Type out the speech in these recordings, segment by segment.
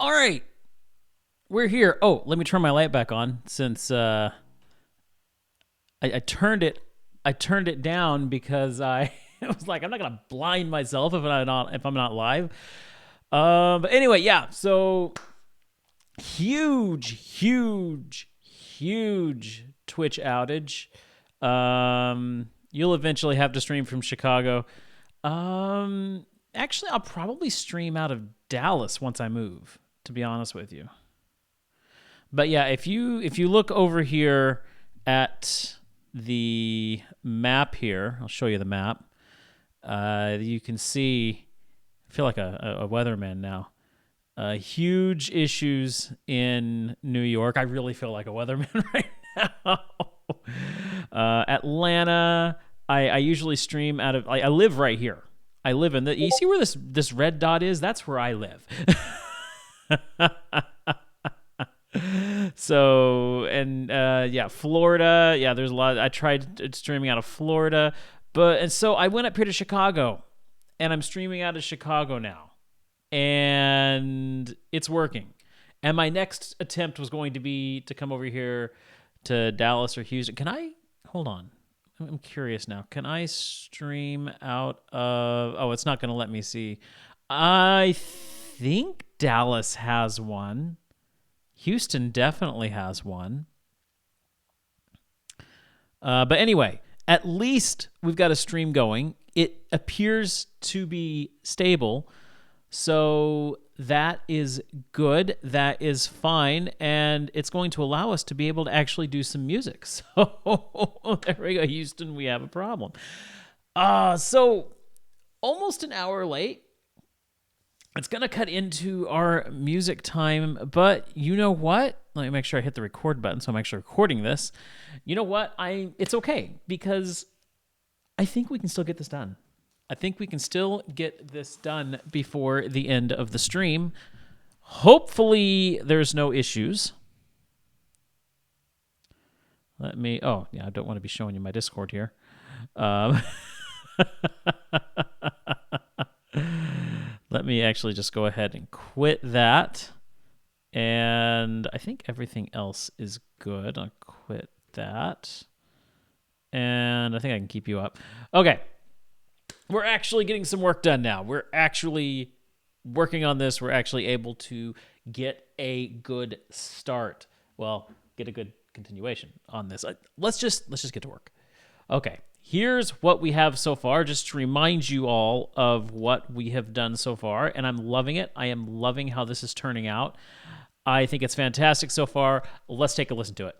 All right, we're here. Oh, let me turn my light back on since I turned it. I turned it down because I was like, I'm not gonna blind myself if I'm not live. But anyway, yeah. So huge Twitch outage. You'll eventually have to stream from Chicago. Actually, I'll probably stream out of Dallas once I move, to be honest with you. But yeah, if you look over here at the map here, I'll show you the map. You can see, I feel like a weatherman now. Huge issues in New York. I really feel like a weatherman right now. Atlanta, I usually stream out of, I live right here. I live in you see where this red dot is? That's where I live. So, and yeah, Florida. Yeah, there's a lot. I tried streaming out of Florida, and so I went up here to Chicago, and I'm streaming out of Chicago now, and it's working. And my next attempt was going to be to come over here to Dallas or Houston. Can I hold on? I'm curious now. Can I stream out of? Oh, it's not going to let me see. I think Dallas has one. Houston definitely has one. But anyway, at least we've got a stream going. It appears to be stable. So that is good. That is fine. And it's going to allow us to be able to actually do some music. So there we go, Houston, we have a problem. So almost an hour late. It's going to cut into our music time, but you know what? Let me make sure I hit the record button so I'm actually recording this. You know what? It's okay because I think we can still get this done. I think we can still get this done before the end of the stream. Hopefully there's no issues. Oh, yeah, I don't want to be showing you my Discord here. Let me actually just go ahead and quit that. And I think everything else is good. I'll quit that. And I think I can keep you up. Okay. We're actually getting some work done now. We're actually working on this. We're actually able to get a good start. Well, get a good continuation on this. Let's just get to work. Okay. Here's what we have so far, just to remind you all of what we have done so far, and I'm loving it. I am loving how this is turning out. I think it's fantastic so far. Let's take a listen to it.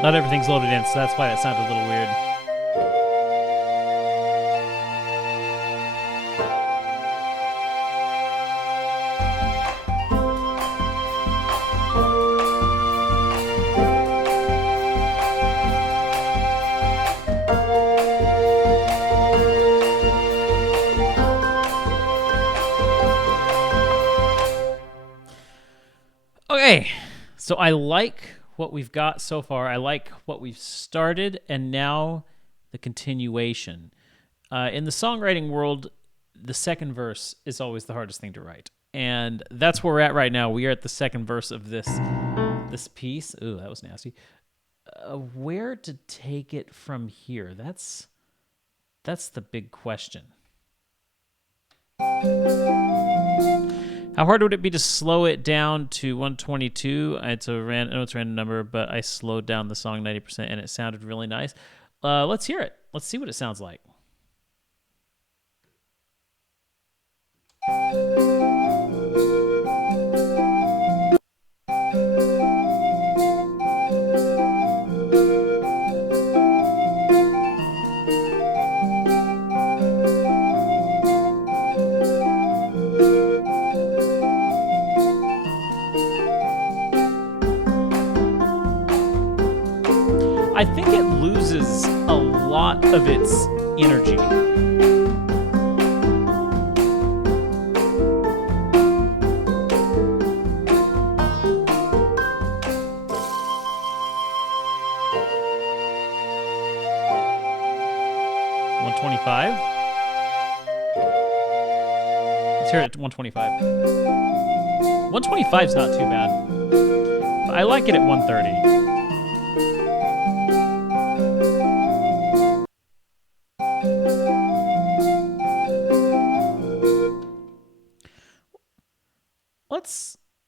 Not everything's loaded in, so that's why that sounded a little weird. Okay, so I like what we've got so far. I like what we've started, and now the continuation. In the songwriting world, the second verse is always the hardest thing to write, and that's where we're at right now. We are at the second verse of this piece. Ooh, that was nasty. Where to take it from here? That's the big question. How hard would it be to slow it down to 122? It's a random number, but I slowed down the song 90% and it sounded really nice. Let's hear it. Let's see what it sounds like. loses a lot of its energy. Let's hear it at 125. 125 is not too bad. But I like it at 130.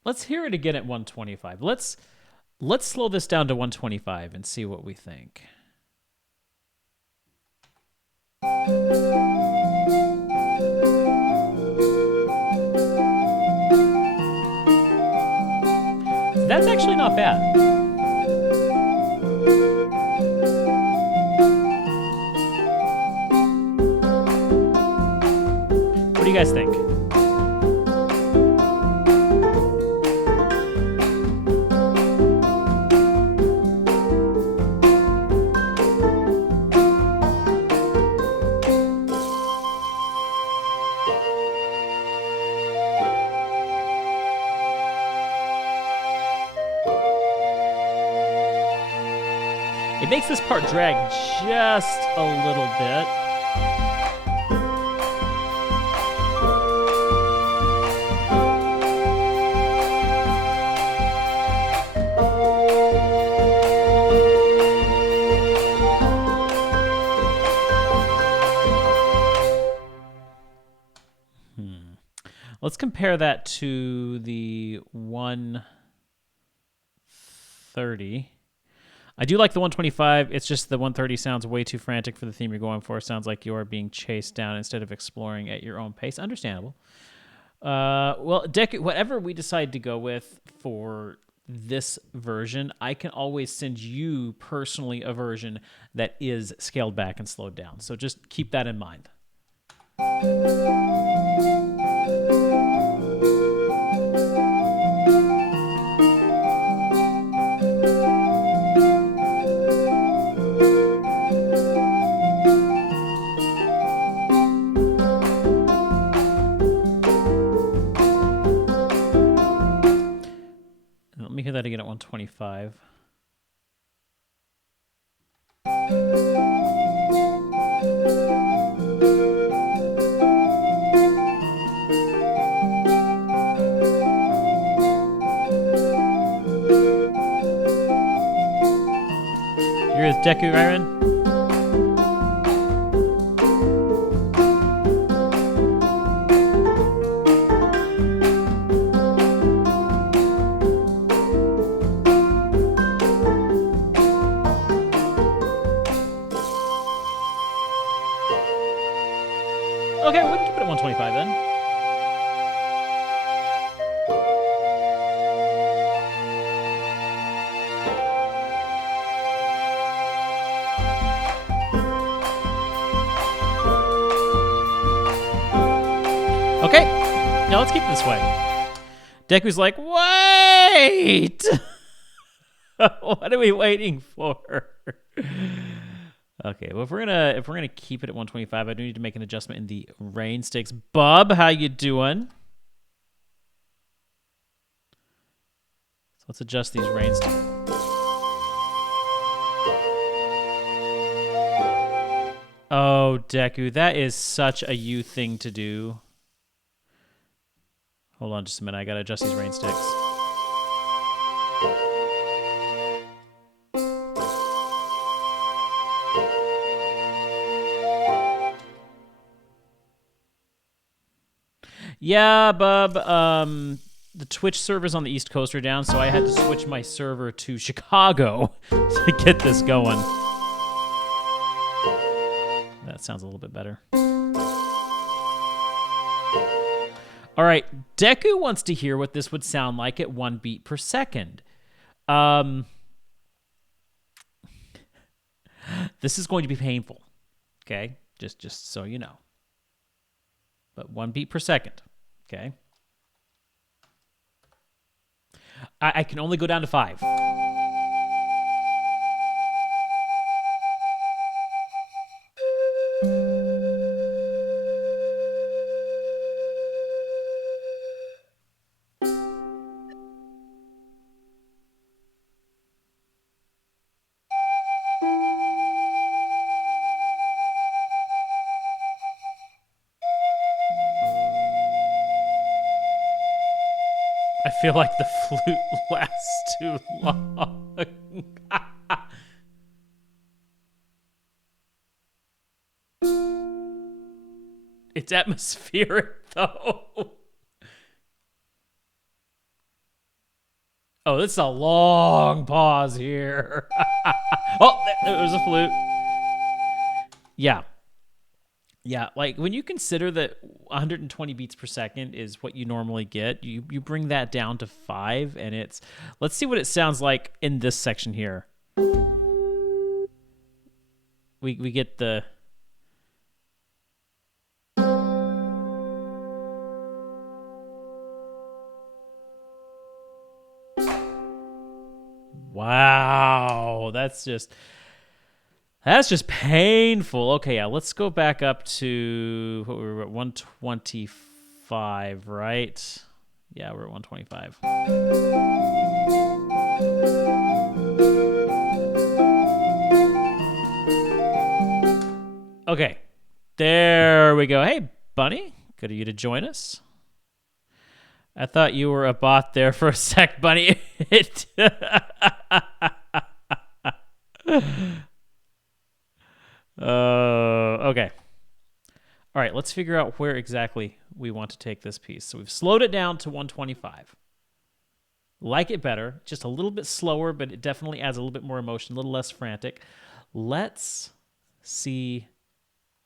Let's hear it again at 125. Let's slow this down to 125 and see what we think. That's actually not bad. What do you guys think? It makes this part drag just a little bit. Let's compare that to the 130. I do like the 125. It's just the 130 sounds way too frantic for the theme you're going for. It sounds like you're being chased down instead of exploring at your own pace. Understandable. Well, whatever we decide to go with for this version, I can always send you personally a version that is scaled back and slowed down. So just keep that in mind. Let me hear that again at 125. You're with Deku, Iron? Okay, we can keep it at 125 then. Okay, now let's keep it this way. Deku's like, wait! What are we waiting for? Okay, well if we're gonna keep it at 125, I do need to make an adjustment in the rain sticks. Bub, how you doing? So let's adjust these rain sticks. Oh, Deku, that is such a you thing to do. Hold on just a minute, I gotta adjust these rain sticks. Yeah, Bub, the Twitch servers on the East Coast are down, so I had to switch my server to Chicago to get this going. That sounds a little bit better. All right, Deku wants to hear what this would sound like at 1 beat per second. This is going to be painful, okay? Just so you know. But 1 beat per second, okay? I can only go down to 5. I feel like the flute lasts too long. It's atmospheric, though. Oh, this is a long pause here. Oh, there was a flute. Yeah. Yeah, like when you consider that 120 beats per second is what you normally get, you bring that down to 5, and it's... Let's see what it sounds like in this section here. We get the... Wow, that's just painful. Okay, yeah, let's go back up to what we were at 125, right? Yeah, we're at 125. Okay, there we go. Hey, Bunny, good of you to join us. I thought you were a bot there for a sec, Bunny. Okay. All right, let's figure out where exactly we want to take this piece. So we've slowed it down to 125. Like it better, just a little bit slower, but it definitely adds a little bit more emotion, a little less frantic. Let's see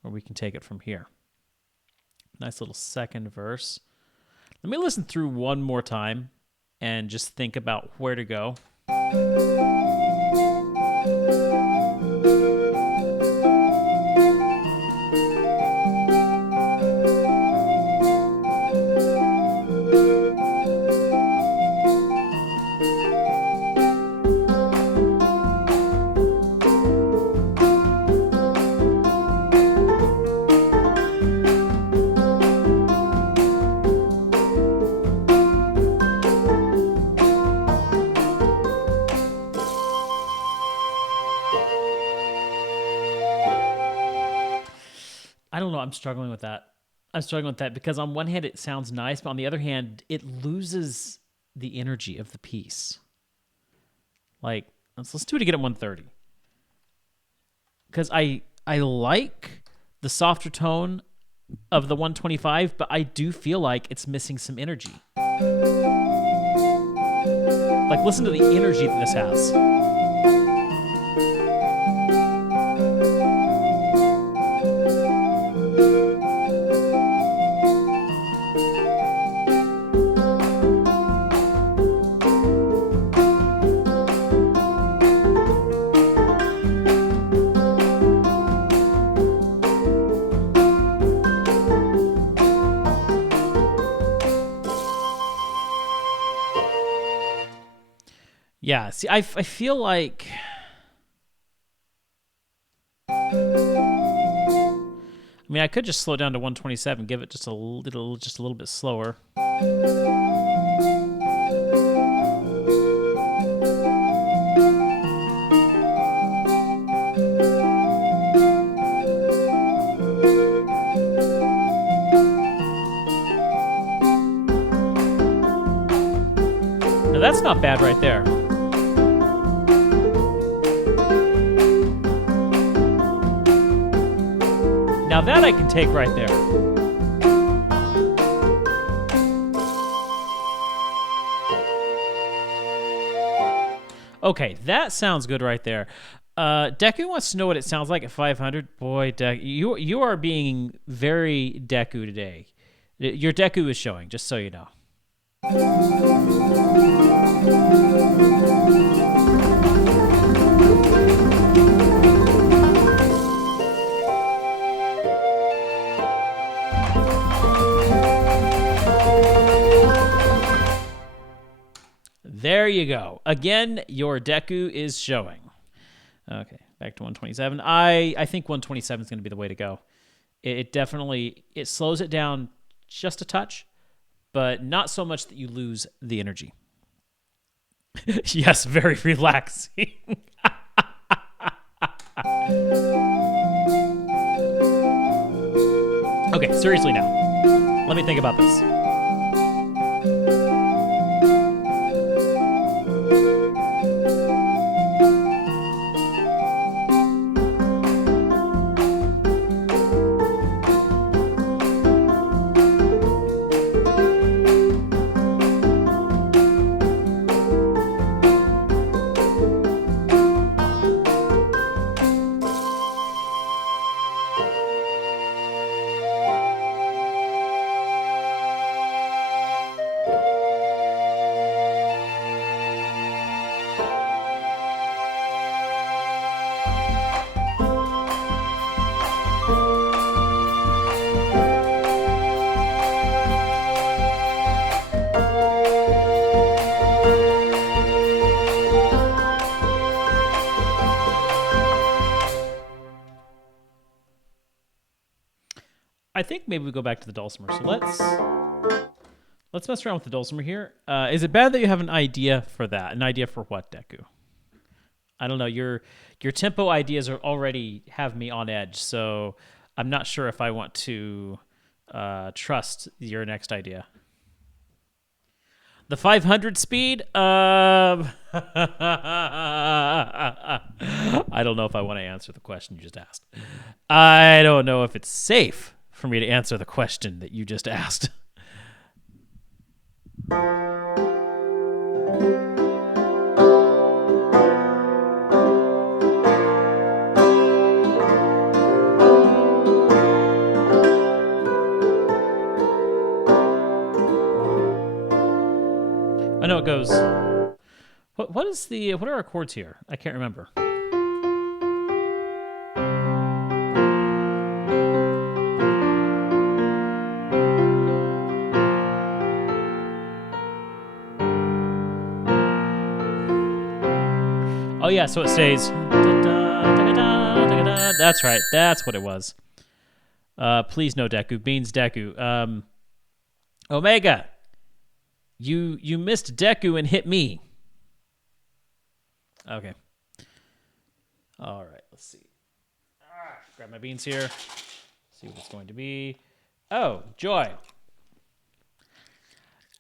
where we can take it from here. Nice little second verse. Let me listen through one more time and just think about where to go. I don't know. I'm struggling with that. Because on one hand, it sounds nice, but on the other hand, it loses the energy of the piece. Like, let's do it again at 130. Because I like the softer tone of the 125, but I do feel like it's missing some energy. Like, listen to the energy that this has. Yeah, see, I feel like... I mean, I could just slow down to 127, give it just a little bit slower. Now that's not bad right there. Now that I can take right there. Okay, that sounds good right there. Deku wants to know what it sounds like at 500. Boy, Deku, you are being very Deku today. Your Deku is showing, just so you know. There you go. Again, your Deku is showing. Okay, back to 127. I think 127 is going to be the way to go. It definitely slows it down just a touch, but not so much that you lose the energy. Yes, very relaxing. Okay, seriously now. Let me think about this. I think maybe we go back to the dulcimer. So let's mess around with the dulcimer here. Is it bad that you have an idea for that? An idea for what, Deku? I don't know. Your tempo ideas are already have me on edge, so I'm not sure if I want to trust your next idea. The 500 speed? I don't know if I want to answer the question you just asked. I don't know if it's safe for me to answer the question that you just asked. I know it goes. What are our chords here? I can't remember. Oh yeah, so it stays. That's right. That's what it was. Please no Deku. Beans Deku. Omega. You missed Deku and hit me. Okay. All right, let's see. Grab my beans here. See what it's going to be. Oh, Joy.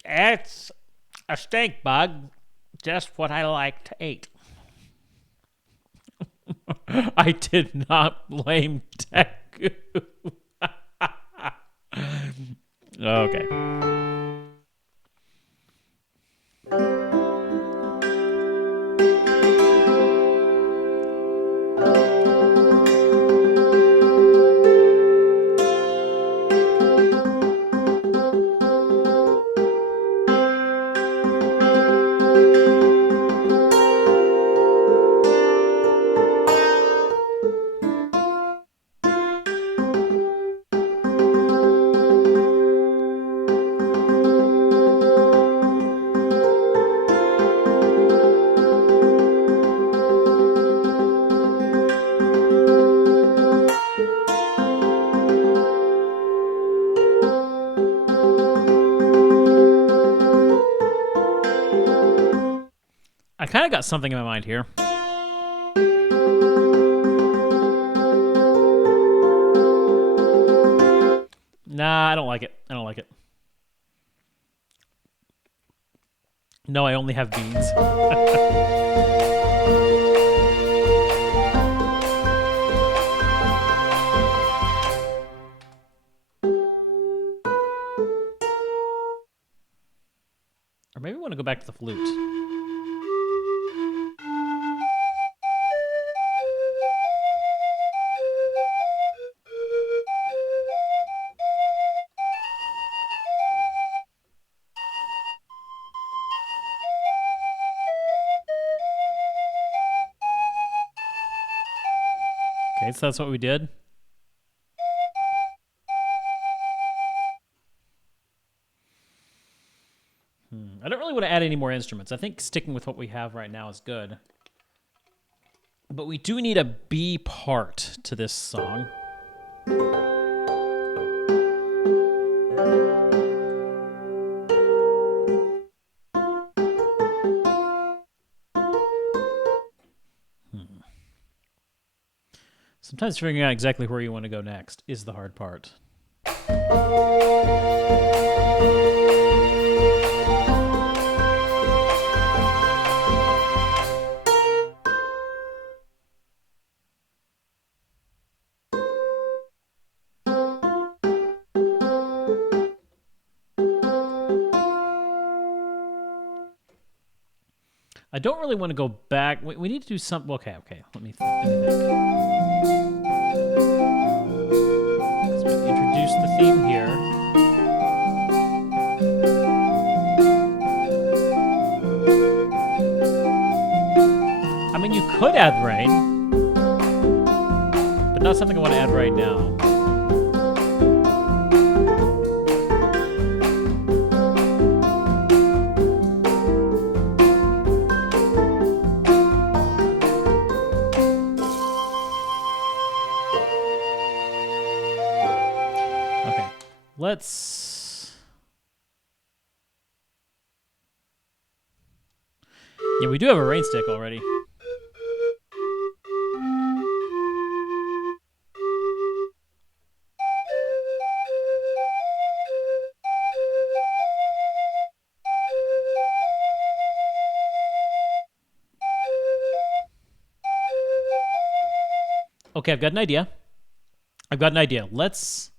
It's a stink bug. Just what I like to eat. I did not blame Deku. Okay. I kind of got something in my mind here. Nah, I don't like it. I don't like it. No, I only have beans. Or maybe I want to go back to the flute. Okay, so that's what we did. I don't really want to add any more instruments. I think sticking with what we have right now is good. But we do need a B part to this song. Sometimes figuring out exactly where you want to go next is the hard part. I don't really want to go back. We need to do something. Okay. Let me think. So we introduce the theme here. I mean, you could add rain, but not something I want to add right now. Let's... Yeah, we do have a rain stick already. Okay, I've got an idea. Let's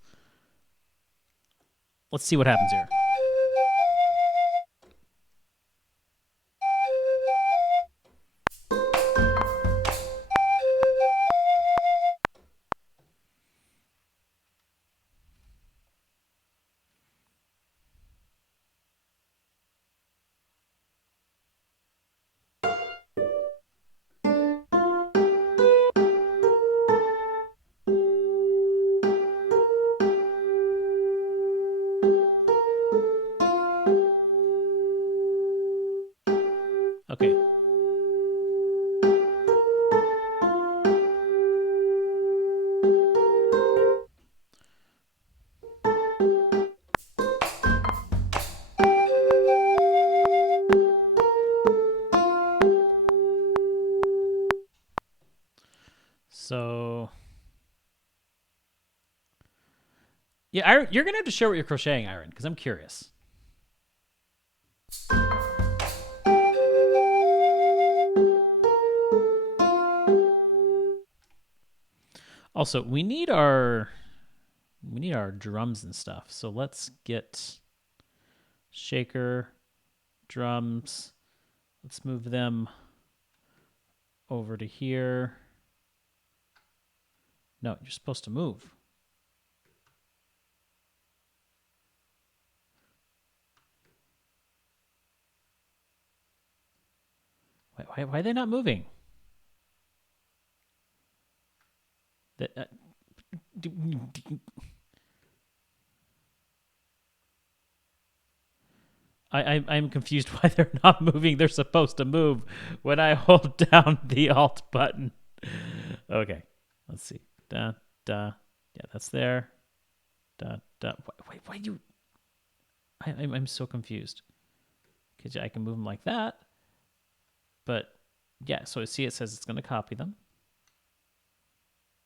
see what happens here. Okay. So... Yeah, Iron, you're going to have to share what you're crocheting, Iron, because I'm curious. Also, we need our drums and stuff. So let's get shaker, drums. Let's move them over to here. No, you're supposed to move. Why are they not moving? I'm confused why they're not moving. They're supposed to move when I hold down the Alt button. Okay, let's see. Da, da. Yeah, that's there. Da, da. Why do you... I'm so confused. Because I can move them like that. But, yeah, so I see it says it's going to copy them.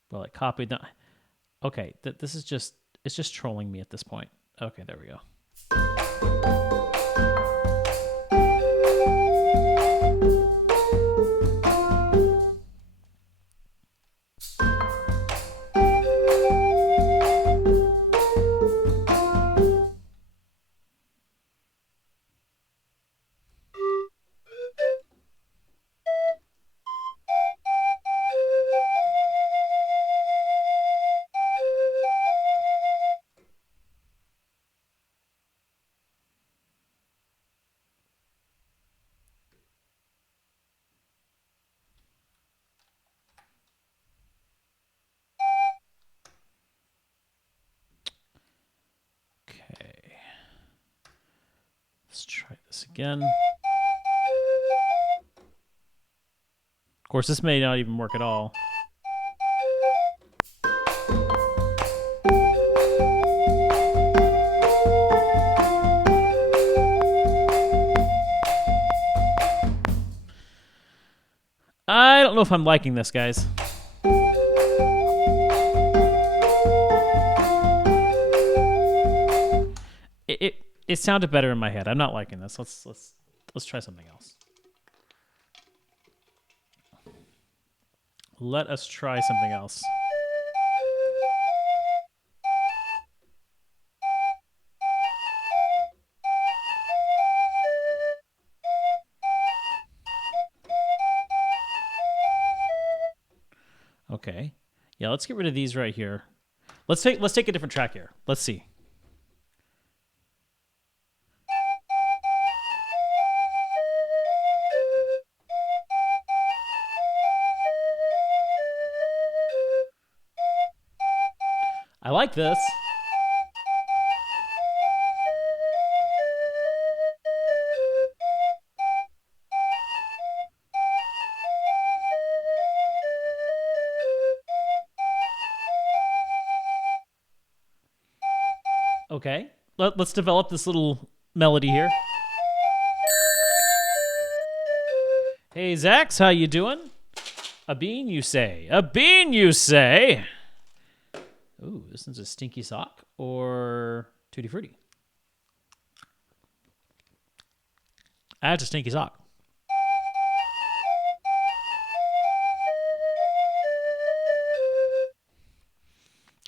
Well, it copied them. Okay, this is just... It's just trolling me at this point. Okay, there we go. Okay. Let's try this again. Of course, this may not even work at all. I don't know if I'm liking this, guys. It sounded better in my head. I'm not liking this. Let's try something else. Let us try something else. Okay. Yeah, let's get rid of these right here. Let's take a different track here. Let's see. I like this. Okay. Let's develop this little melody here. Hey, Zax, how you doing? A bean, you say? A bean, you say? Ooh, this one's a stinky sock or Tutti Frutti? That's a stinky sock.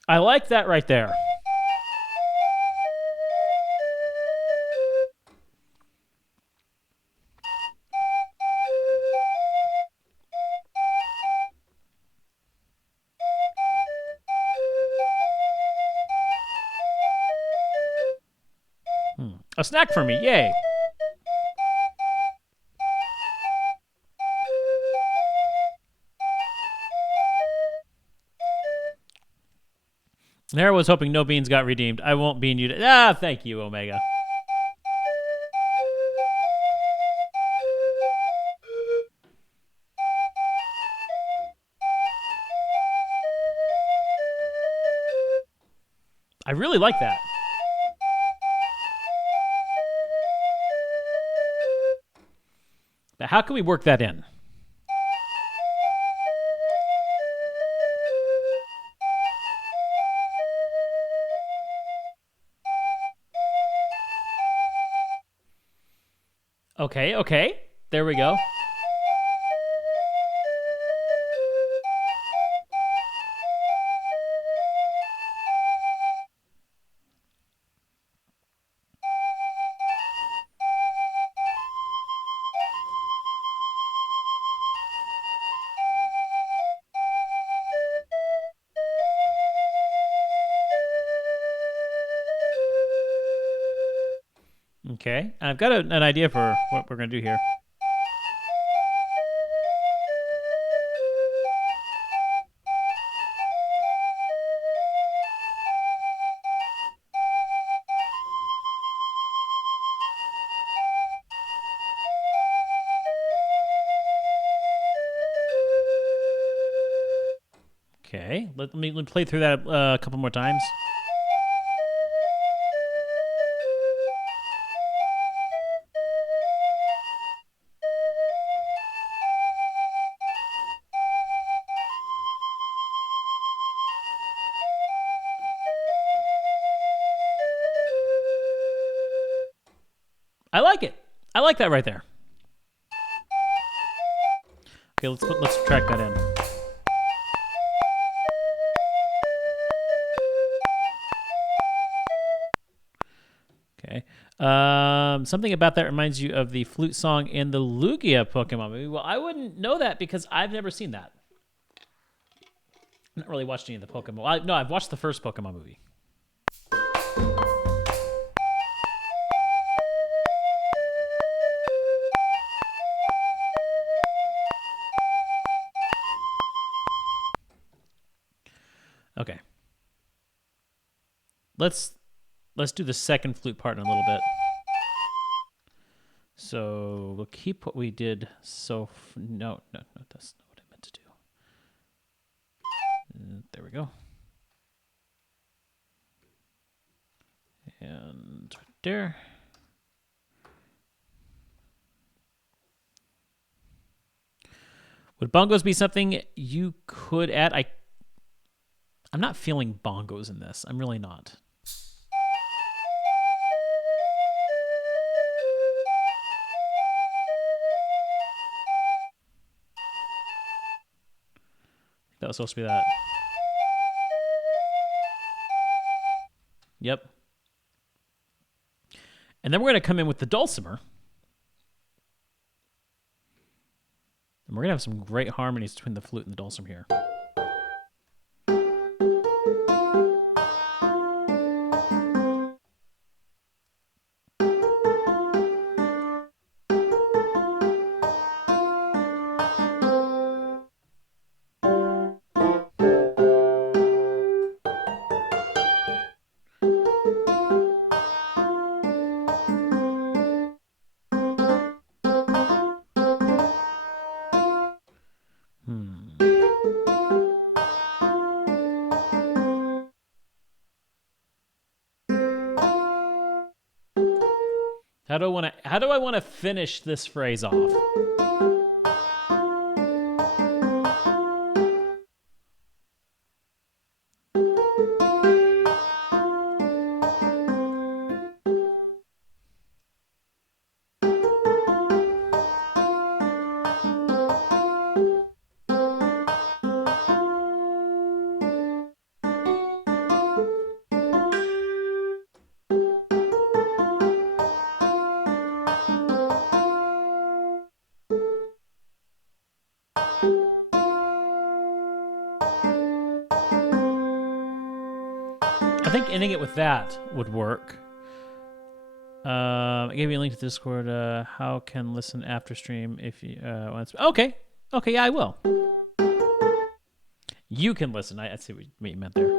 I like that right there. A snack for me, yay. There was hoping no beans got redeemed. I won't bean you. Thank you, Omega. I really like that. But how can we work that in? Okay. There we go. Okay. I've got an idea for what we're going to do here. Okay. Let me play through that a couple more times. I like it. I like that right there. Okay, let's track that in. Okay. Something about that reminds you of the flute song in the Lugia Pokemon movie. Well, I wouldn't know that because I've never seen that. I've not really watched any of the Pokemon. No, I've watched the first Pokemon movie. Okay. Let's do the second flute part in a little bit. So we'll keep what we did. So no, that's not what I meant to do. There we go. And right there. Would bongos be something you could add? I'm not feeling bongos in this. I'm really not. That was supposed to be that. Yep. And then we're going to come in with the dulcimer. And we're going to have some great harmonies between the flute and the dulcimer here. How do I want to finish this phrase off? I think ending it with that would work. I gave you a link to Discord. How can listen after stream if you want to... Okay, yeah, I will. You can listen. I see what you meant there.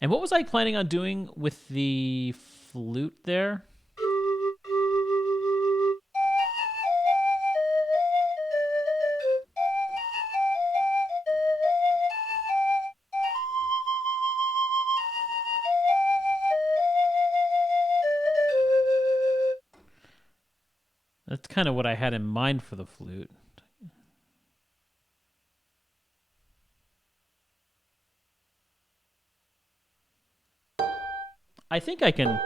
And what was I planning on doing with the flute there? That's kind of what I had in mind for the flute. I think I can...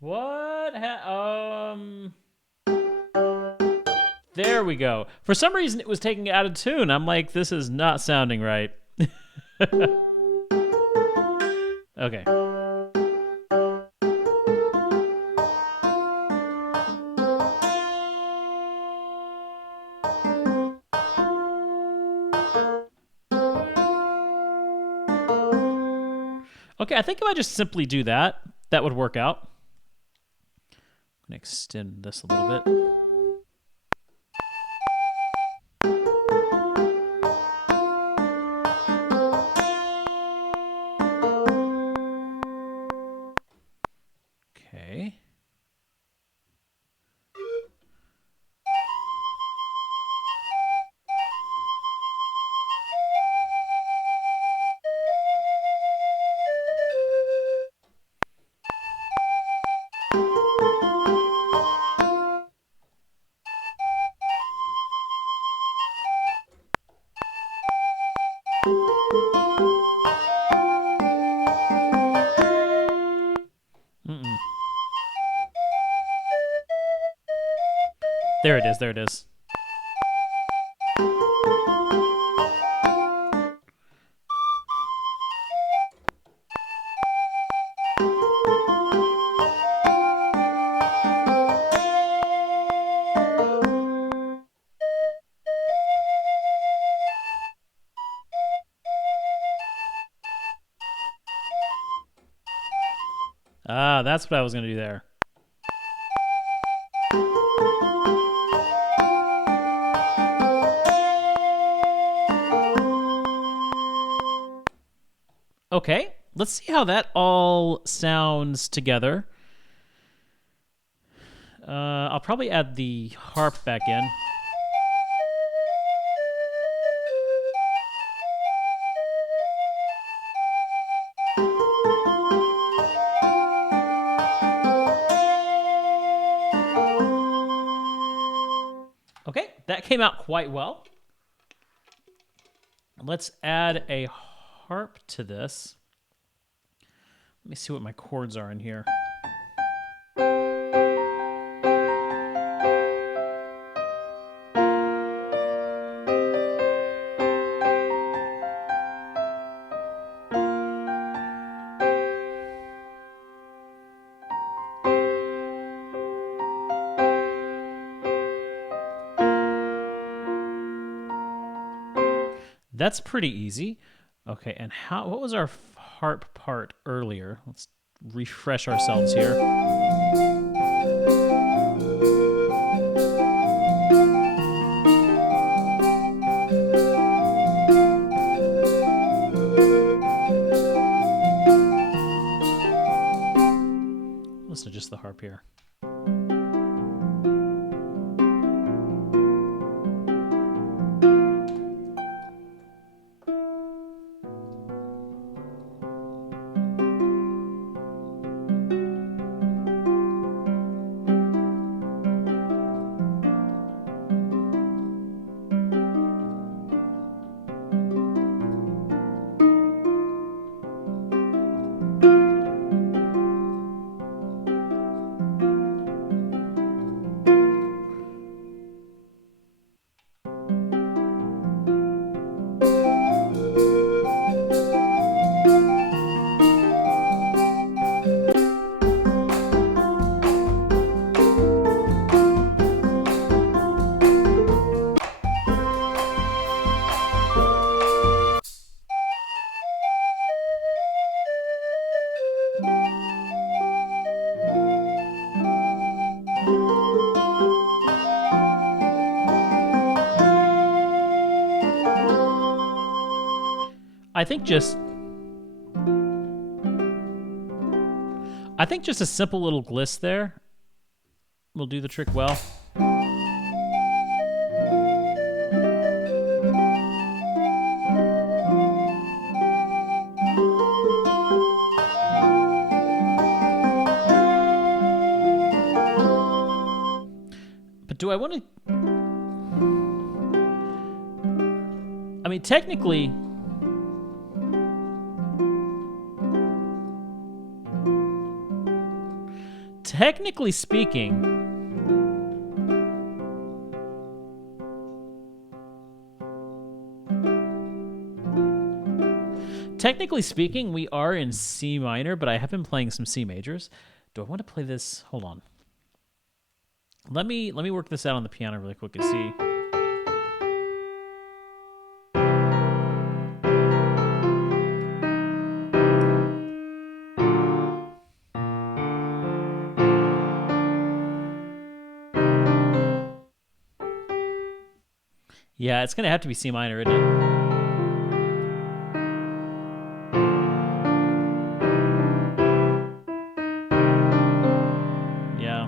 What? There we go. For some reason, it was taking it out of tune. I'm like, this is not sounding right. Okay. Okay, I think if I just simply do that, that would work out. I'm going to extend this a little bit. Okay. There it is. There it is. Ah, that's what I was going to do there. Okay, let's see how that all sounds together. I'll probably add the harp back in. Okay, that came out quite well. Let's add a harp to this. Let me see what my chords are in here. That's pretty easy. Okay, and what was our harp part earlier? Let's refresh ourselves here. listen to just the harp here. I think just a simple little gliss there will do the trick well. But do I want to... I mean, technically... Technically speaking, we are in C minor, but I have been playing some C majors. Do I want to play this? Hold on. Let me work this out on the piano really quick and see. Yeah, it's going to have to be C minor, isn't it? Yeah.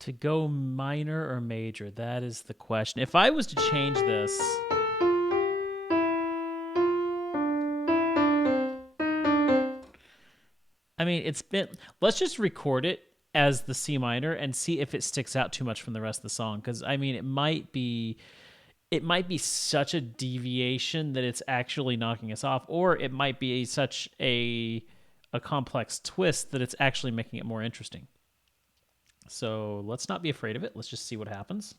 To go minor or major, that is the question. If I was to change this, I mean, let's just record it as the C minor and see if it sticks out too much from the rest of the song. Because I mean, it might be such a deviation that it's actually knocking us off, or it might be such a complex twist that it's actually making it more interesting. So let's not be afraid of it. Let's just see what happens.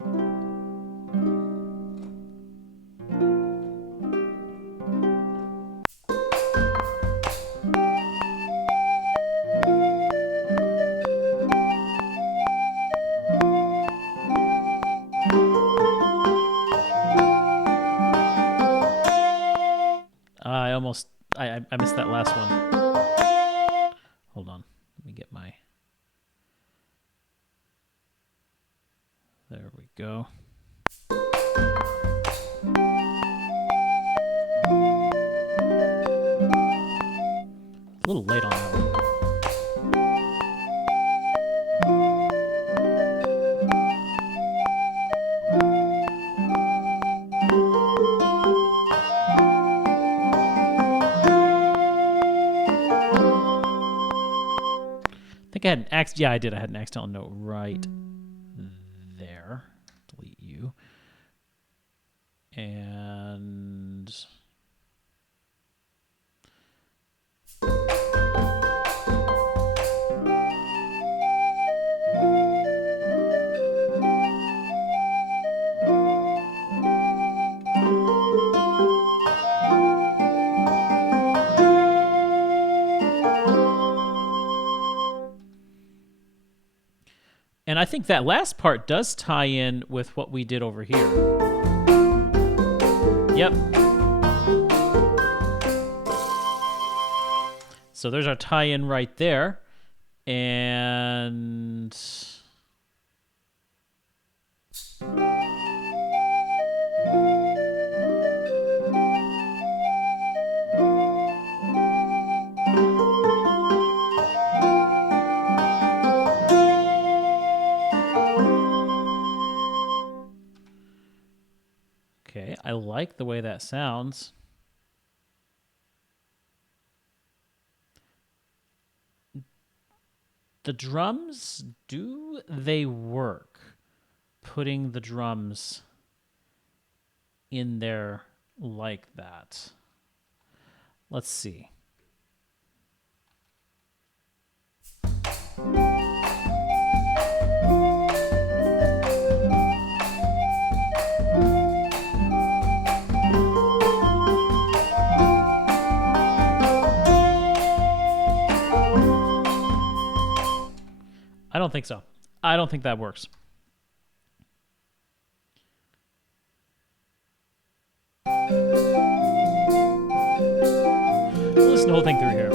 I missed that last one. Hold on. Let me get my... There we go. A little late on that one. I think I had an I did. I had an accidental note right there. Delete you. And I think that last part does tie in with what we did over here. Yep. So there's our tie-in right there. And okay, I like the way that sounds. The drums, do they work? Putting the drums in there like that. Let's see. I don't think so. I don't think that works. Listen to the whole thing through here.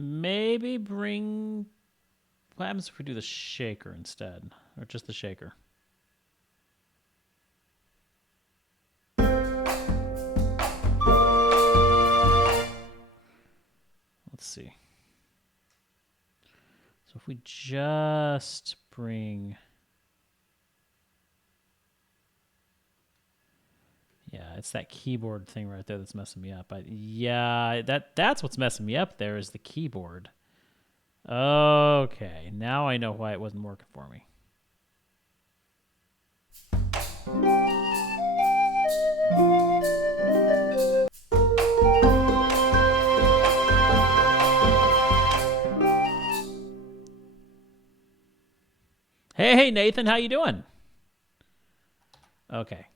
Maybe bring... What happens if we do the shaker instead? Or just the shaker? Let's see. So if we just bring... Yeah, it's that keyboard thing right there that's messing me up. Yeah, that's what's messing me up there is the keyboard. Okay, now I know why it wasn't working for me. Hey, Nathan, how you doing? Okay.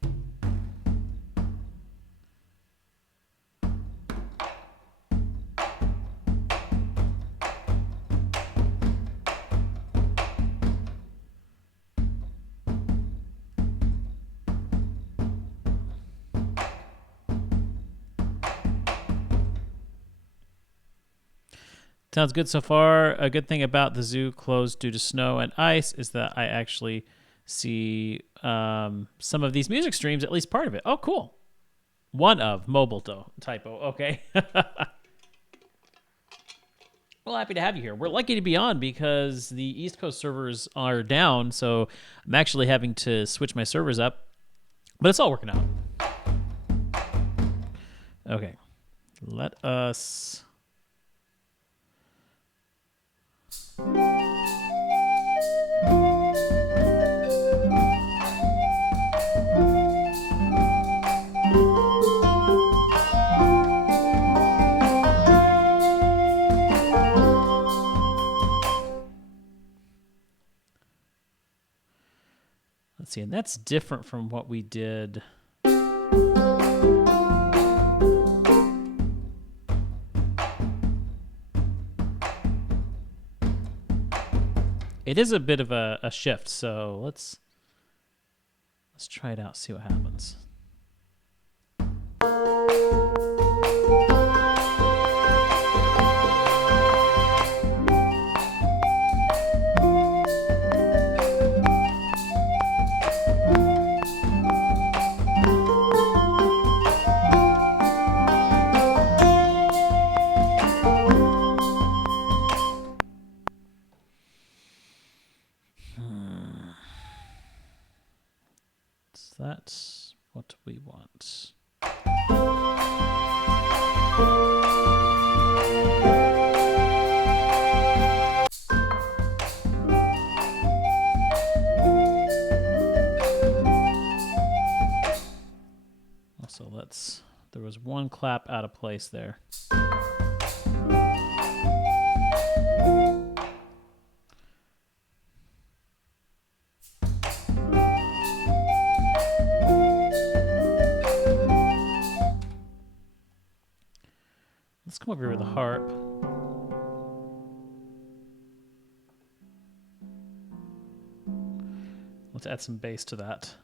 Sounds good so far. A good thing about the zoo closed due to snow and ice is that I actually see some of these music streams, at least part of it. Oh, cool. One of mobile typo. Okay. Well, happy to have you here. We're lucky to be on because the East Coast servers are down, so I'm actually having to switch my servers up, but it's all working out. Okay. Let us... Let's see, and that's different from what we did. It is a bit of a shift, so let's try it out, see what happens. That's what we want. Also, there was one clap out of place there. Let's come over here with the harp. Let's add some bass to that.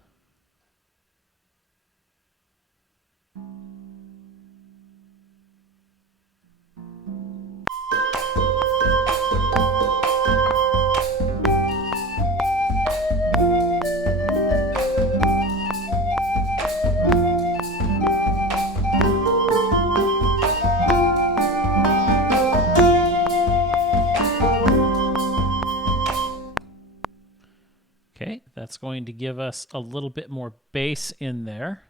Okay, that's going to give us a little bit more bass in there.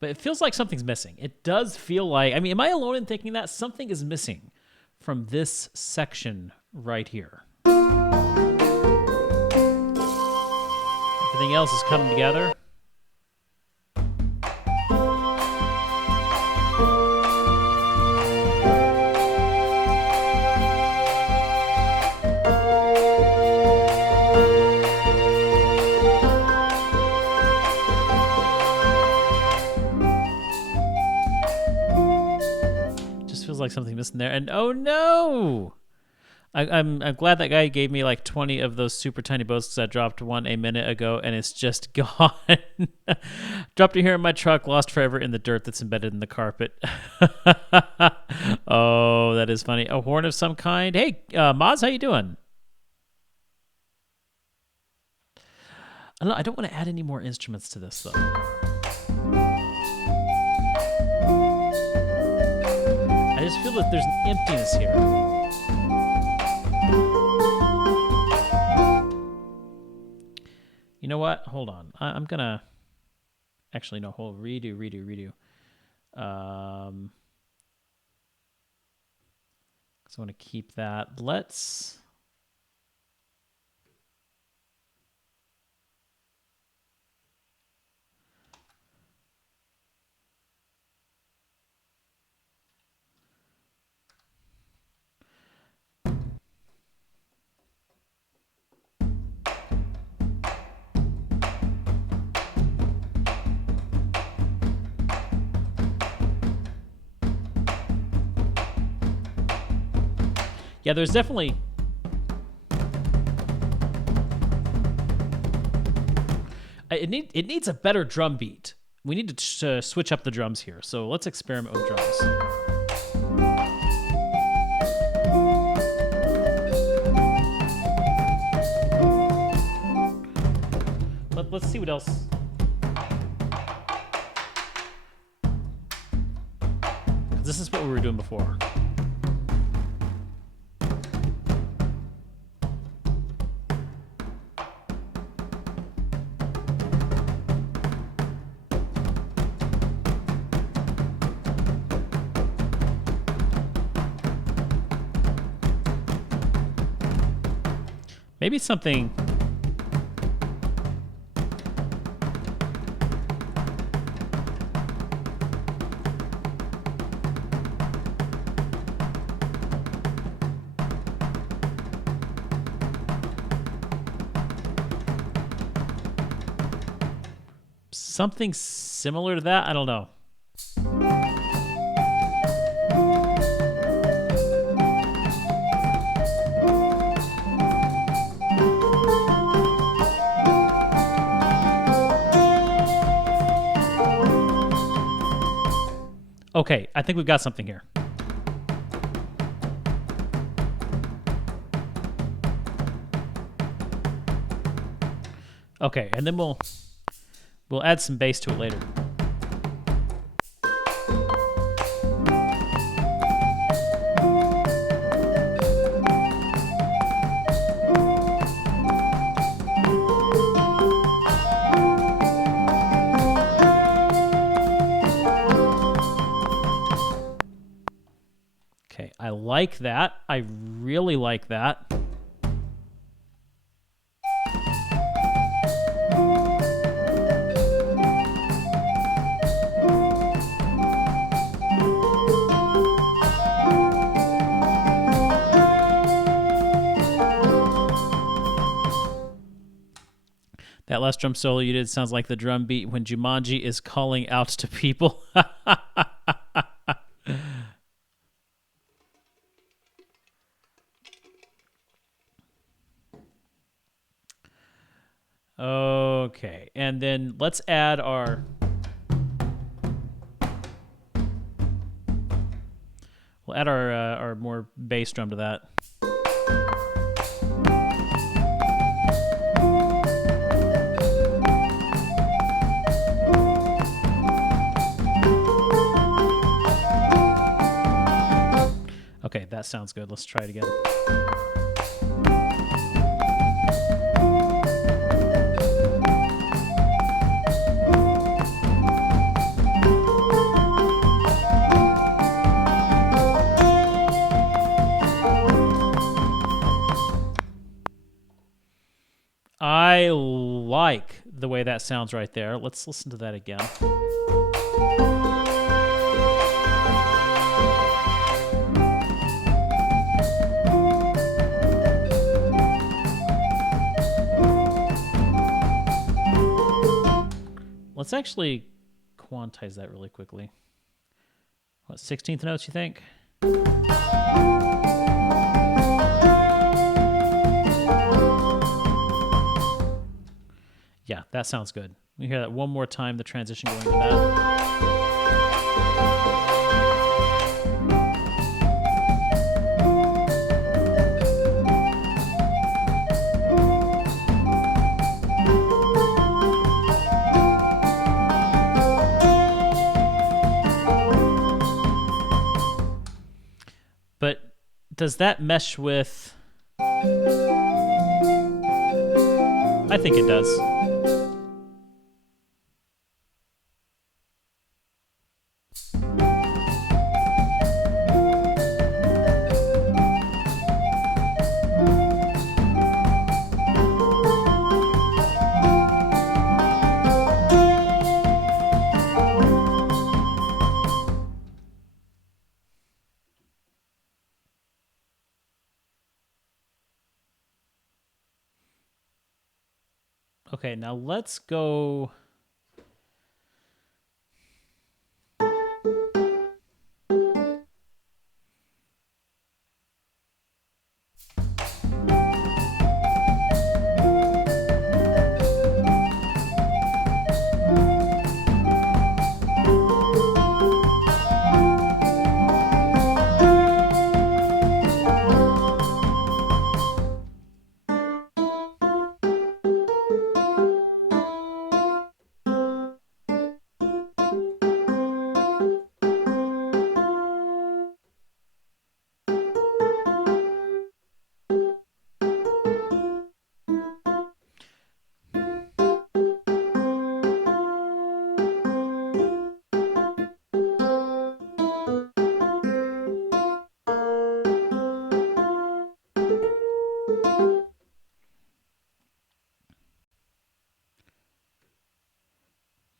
But it feels like something's missing. It does feel like, I mean, am I alone in thinking that? Something is missing from this section right here. Everything else is coming together. Feels like something missing there, and oh no! I'm glad that guy gave me like 20 of those super tiny boats because I dropped one a minute ago and it's just gone. Dropped it here in my truck, lost forever in the dirt that's embedded in the carpet. Oh, that is funny. A horn of some kind. Hey, Moz, how you doing? I don't want to add any more instruments to this though. I just feel that there's an emptiness here. You know what? Hold on. I'm going to... Actually, no. Hold. Redo. So I want to keep that. Let's... Yeah, there's definitely... It needs a better drum beat. We need to switch up the drums here. So let's experiment with drums. Let's see what else. This is what we were doing before. Maybe something... Something similar to that? I don't know. Okay, I think we've got something here. Okay, and then we'll add some bass to it later. I like that. I really like that. That last drum solo you did sounds like the drum beat when Jumanji is calling out to people. Okay, and then let's add our... We'll add our more bass drum to that. Okay, that sounds good. Let's try it again. I like the way that sounds right there. Let's listen to that again. Let's actually quantize that really quickly. What, 16th notes, you think? Yeah, that sounds good. We hear that one more time, the transition going to that. But does that mesh with... I think it does. Okay, now let's go...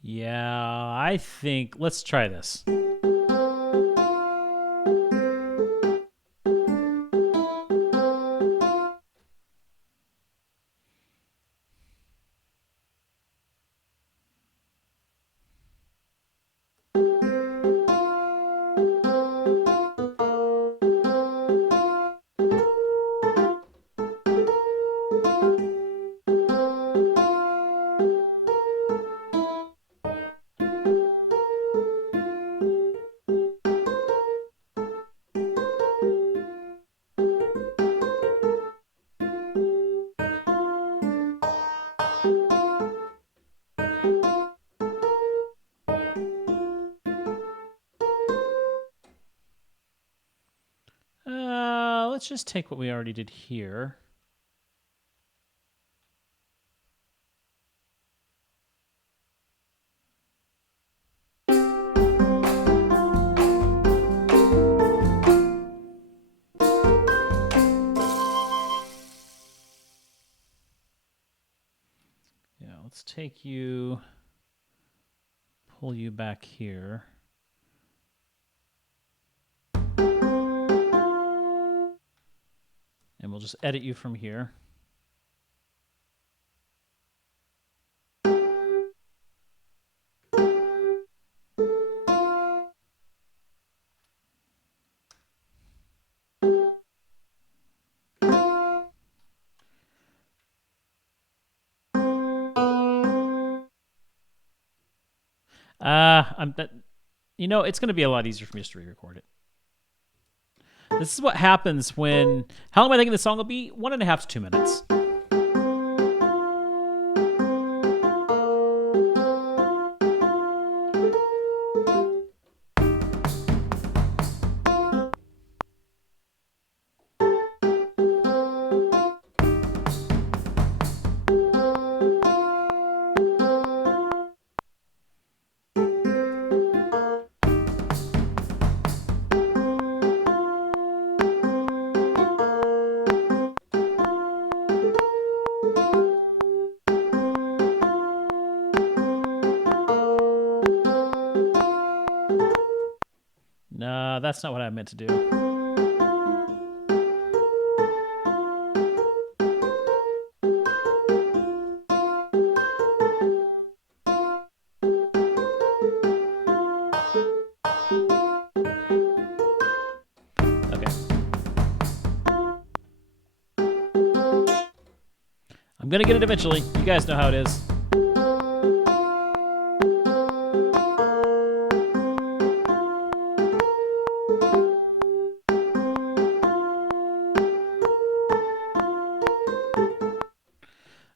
Yeah, I think... Let's try this. Let's just take what we already did here. take you, pull you back here. And we'll just edit you from here. It's going to be a lot easier for me just to re-record it. This is what happens when... How long am I thinking the song will be? 1.5 to 2 minutes. No, that's not what I meant to do. Okay. I'm gonna get it eventually. You guys know how it is.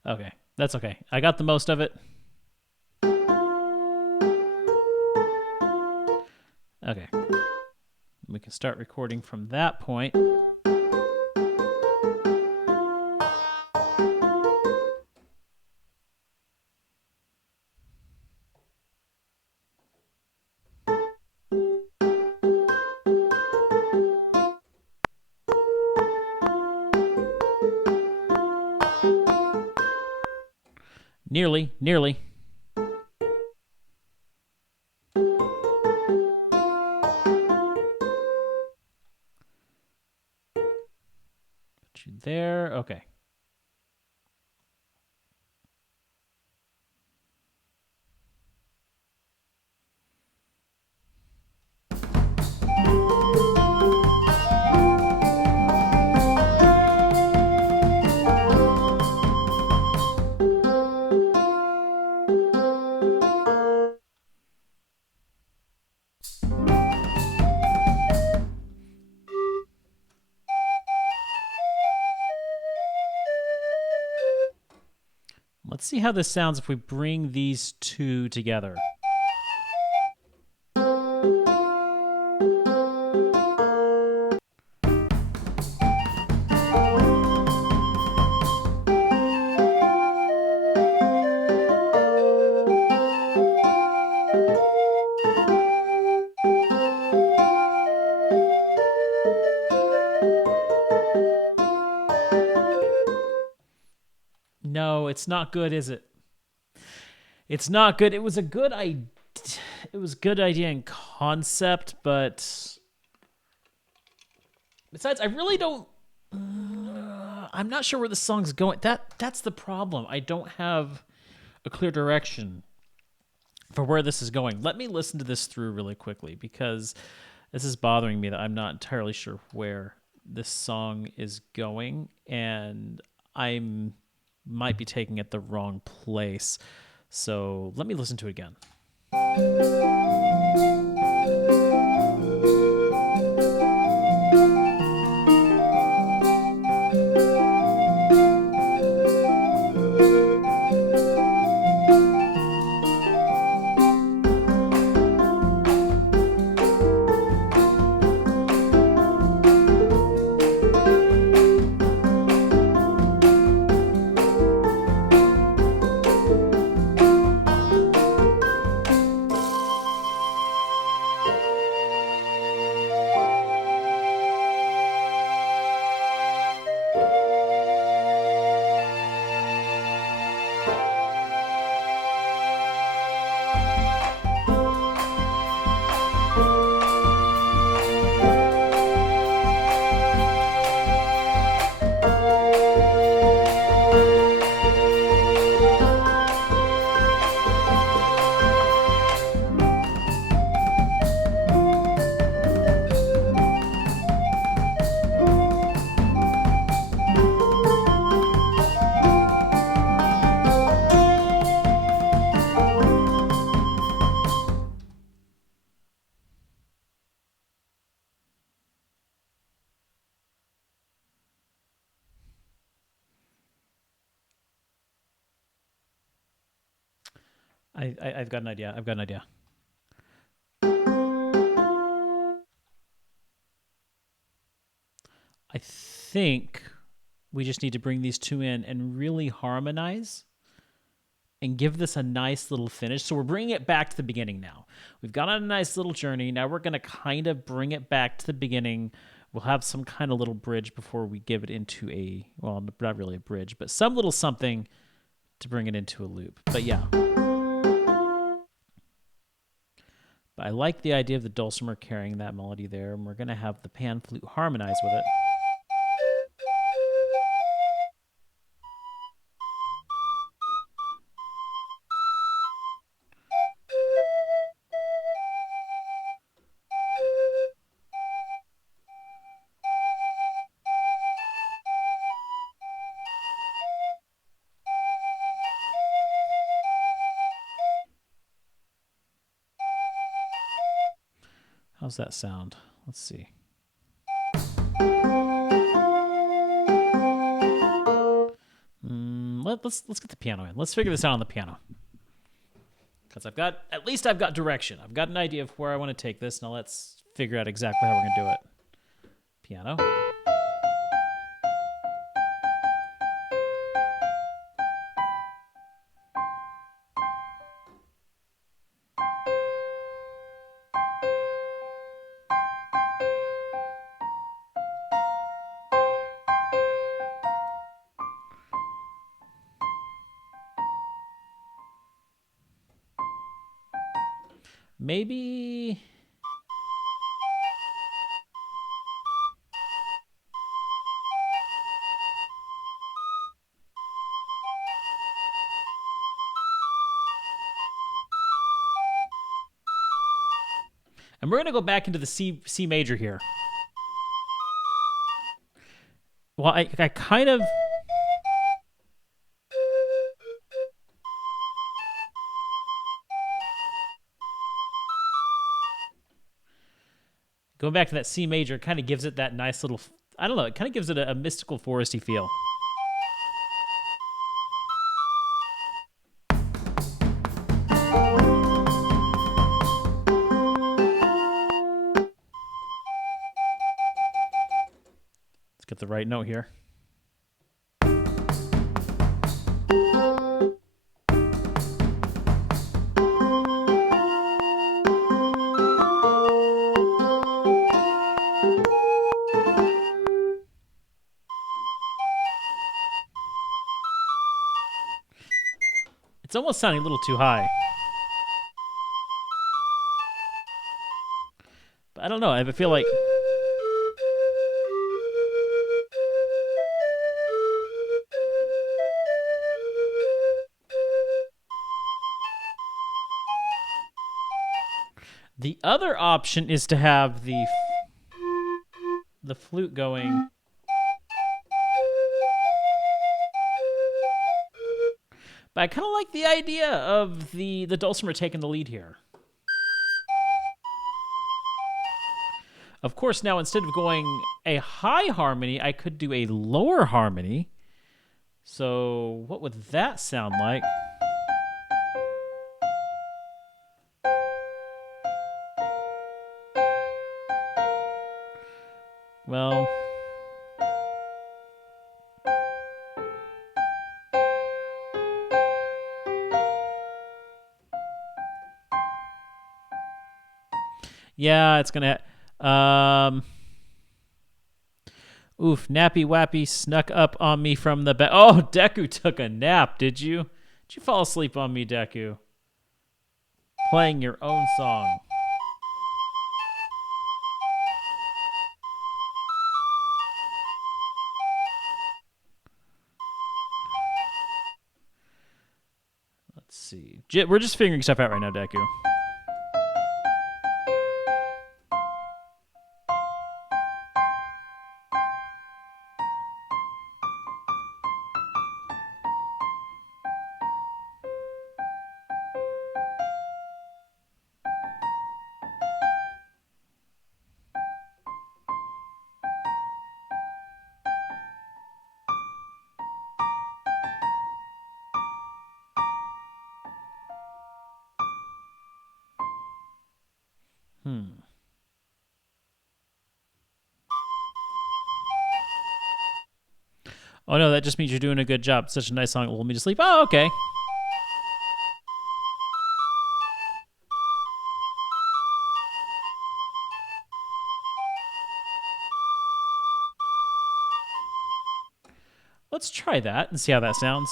Okay, that's okay. I got the most of it. Okay. We can start recording from that point. Nearly. Put you there. Okay. Let's see how this sounds if we bring these two together. No, it's not good, is it? It's not good. It was a good idea. It was good idea and concept, but besides, I really don't. I'm not sure where the song's going. That's the problem. I don't have a clear direction for where this is going. Let me listen to this through really quickly because this is bothering me that I'm not entirely sure where this song is going, and I'm might be taking it the wrong place. So let me listen to it again. I've got an idea. I've got an idea. I think we just need to bring these two in and really harmonize and give this a nice little finish. So we're bringing it back to the beginning now. We've got on a nice little journey. Now we're going to kind of bring it back to the beginning. We'll have some kind of little bridge before we give it into a, well, not really a bridge, but some little something to bring it into a loop. But yeah. But I like the idea of the dulcimer carrying that melody there, and we're going to have the pan flute harmonize with it. How's that sound? Let's see. Let's get the piano in. Let's figure this out on the piano. Because I've got direction. I've got an idea of where I want to take this. Now let's figure out exactly how we're going to do it. Piano. Maybe... And we're going to go back into the C major here. Well, I kind of... Going back to that C major kind of gives it that nice little... I don't know. It kind of gives it a mystical foresty feel. Let's get the right note here. It's almost sounding a little too high. But I don't know. I feel like... The other option is to have the flute going... But I kind of like the idea of the dulcimer taking the lead here. Of course, now instead of going a high harmony, I could do a lower harmony. So what would that sound like? Well... Yeah, it's gonna... Oof, Nappy Wappy snuck up on me from the back. Oh, Deku took a nap, did you? Did you fall asleep on me, Deku? Playing your own song. Let's see. We're just figuring stuff out right now, Deku. Oh no, that just means you're doing a good job. It's such a nice song. It will lull me to sleep. Oh, okay. Let's try that and see how that sounds.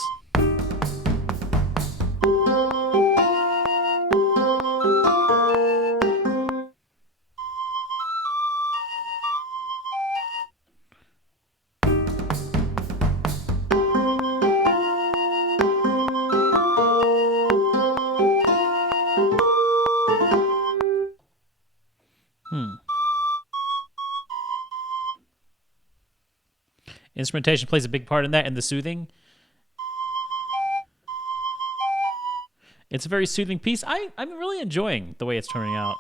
Instrumentation plays a big part in that, and the soothing. It's a very soothing piece. I'm really enjoying the way it's turning out.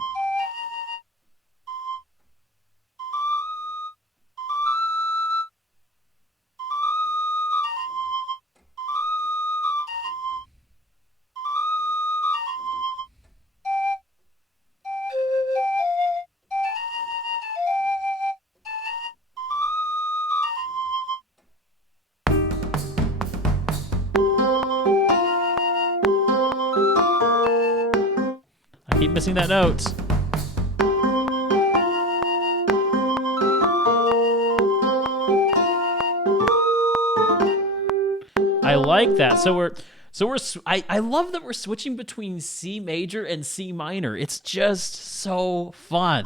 I keep missing that note. I like that. I love that we're switching between C major and C minor. It's just so fun.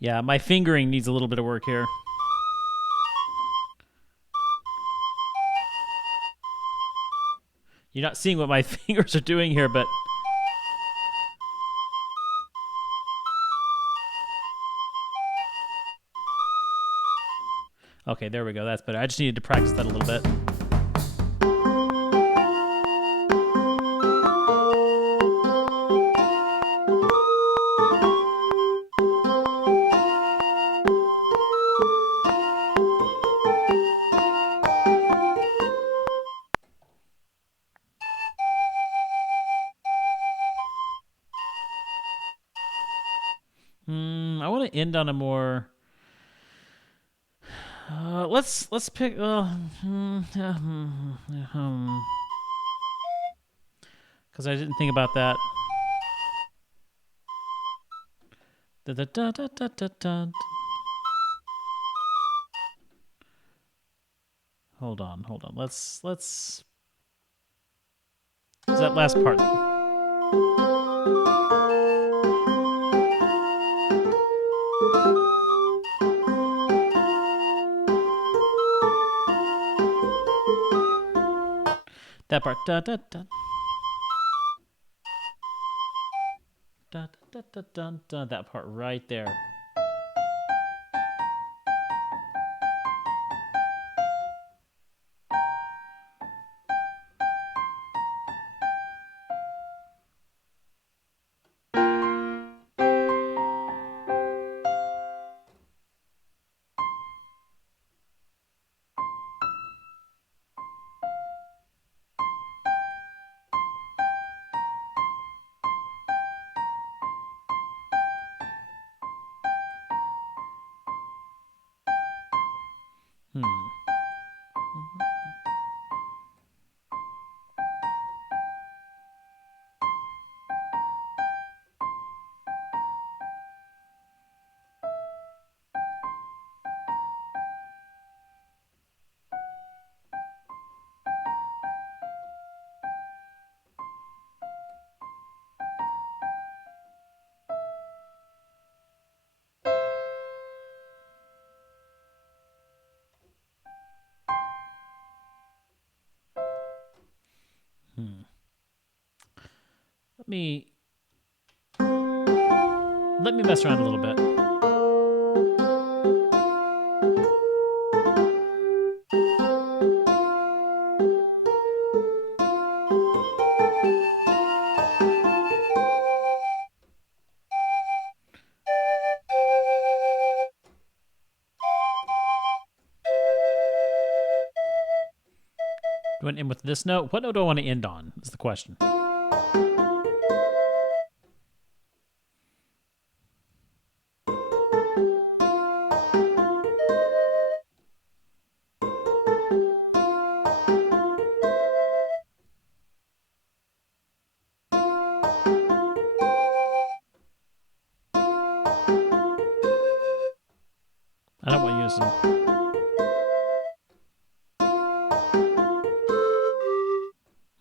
Yeah, my fingering needs a little bit of work here. You're not seeing what my fingers are doing here, but... Okay, there we go. That's better. I just needed to practice that a little bit. I want to end on a more... let's pick... Because I didn't think about that. Hold on. Let's... Is that last part? That part. That part right there. Let me mess around a little bit. Do I want to end with this note? What note do I want to end on? Is the question. person.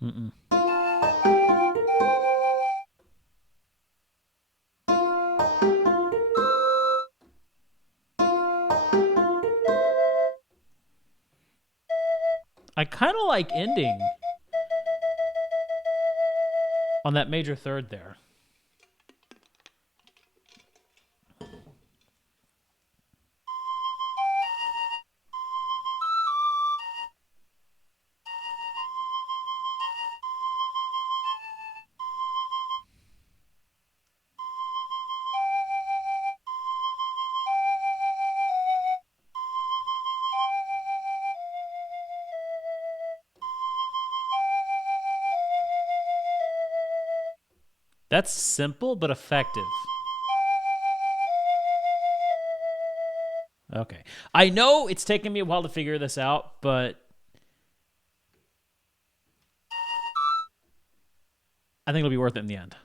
Mm-mm. I kind of like ending on that major third there. That's simple but effective. Okay. I know it's taken me a while to figure this out, but I think it'll be worth it in the end.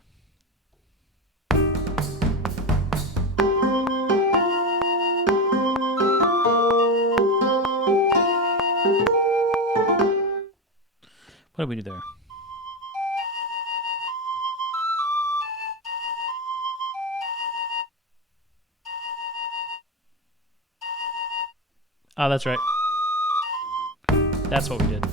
What did we do there? Oh, that's right. That's what we did.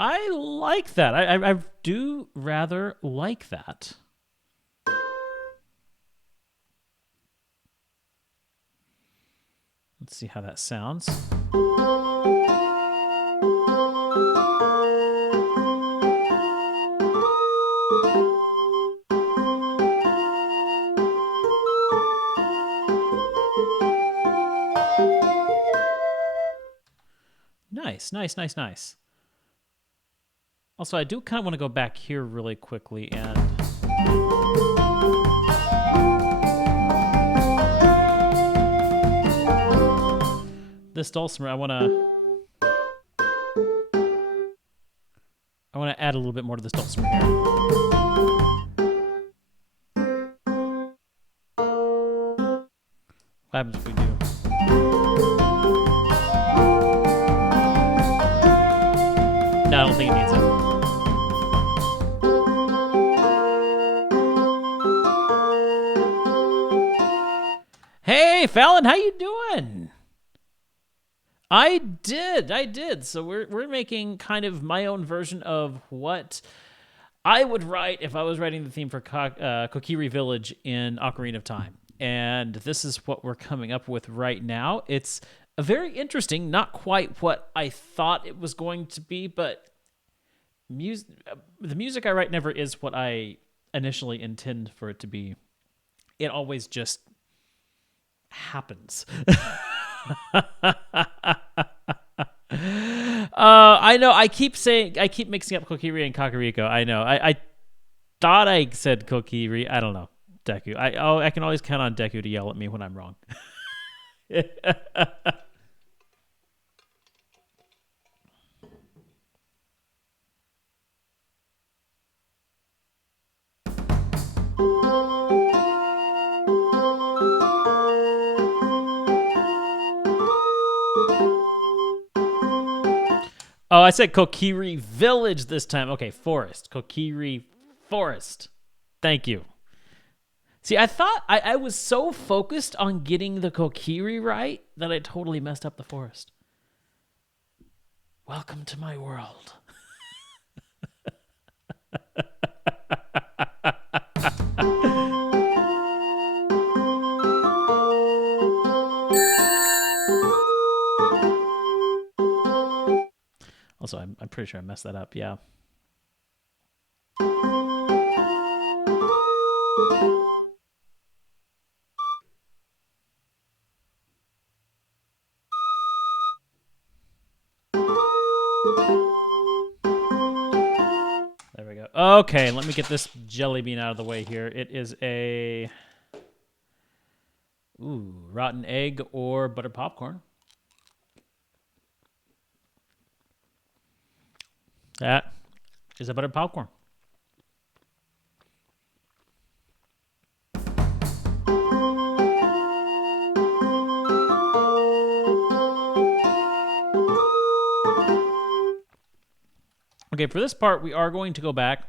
I like that. I do rather like that. Let's see how that sounds. Nice, nice, nice, nice. Also, I do kind of want to go back here really quickly and... This dulcimer, I want to add a little bit more to this dulcimer here. What happens if we do? No, I don't think it needs it. Hey, Fallon, how you doing? I did. So we're making kind of my own version of what I would write if I was writing the theme for Kokiri Village in Ocarina of Time. And this is what we're coming up with right now. It's a very interesting, not quite what I thought it was going to be, but the music I write never is what I initially intend for it to be. It always just happens. I know. I keep mixing up Kokiri and Kakariko. I know. I thought I said Kokiri. I don't know. Deku. I can always count on Deku to yell at me when I'm wrong. Oh, I said Kokiri Village this time. Okay, Forest. Kokiri Forest. Thank you. See, I thought I was so focused on getting the Kokiri right that I totally messed up the forest. Welcome to my world. Also, I'm pretty sure I messed that up. Yeah. There we go. Okay, let me get this jelly bean out of the way here. It is a rotten egg or buttered popcorn. That is a buttered popcorn. Okay, for this part, we are going to go back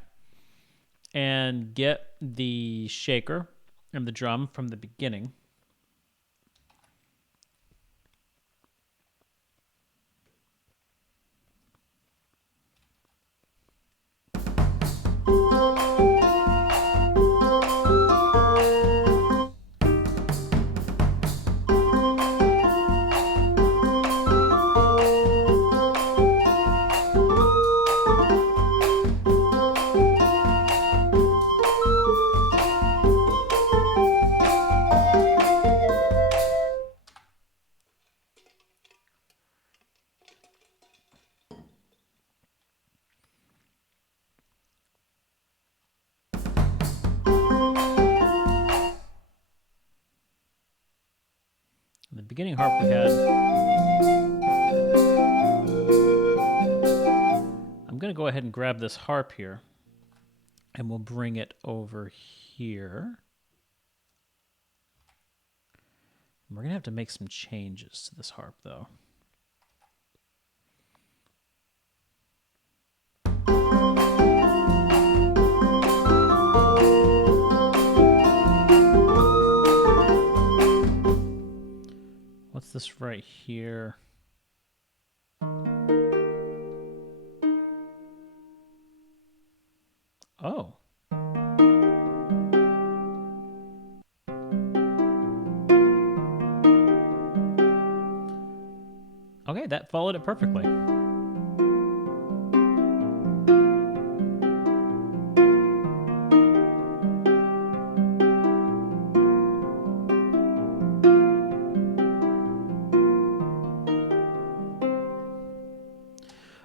and get the shaker and the drum from the beginning. The beginning harp we had. I'm going to go ahead and grab this harp here, and we'll bring it over here. And we're going to have to make some changes to this harp, though. What's this right here? Oh. Okay, that followed it perfectly.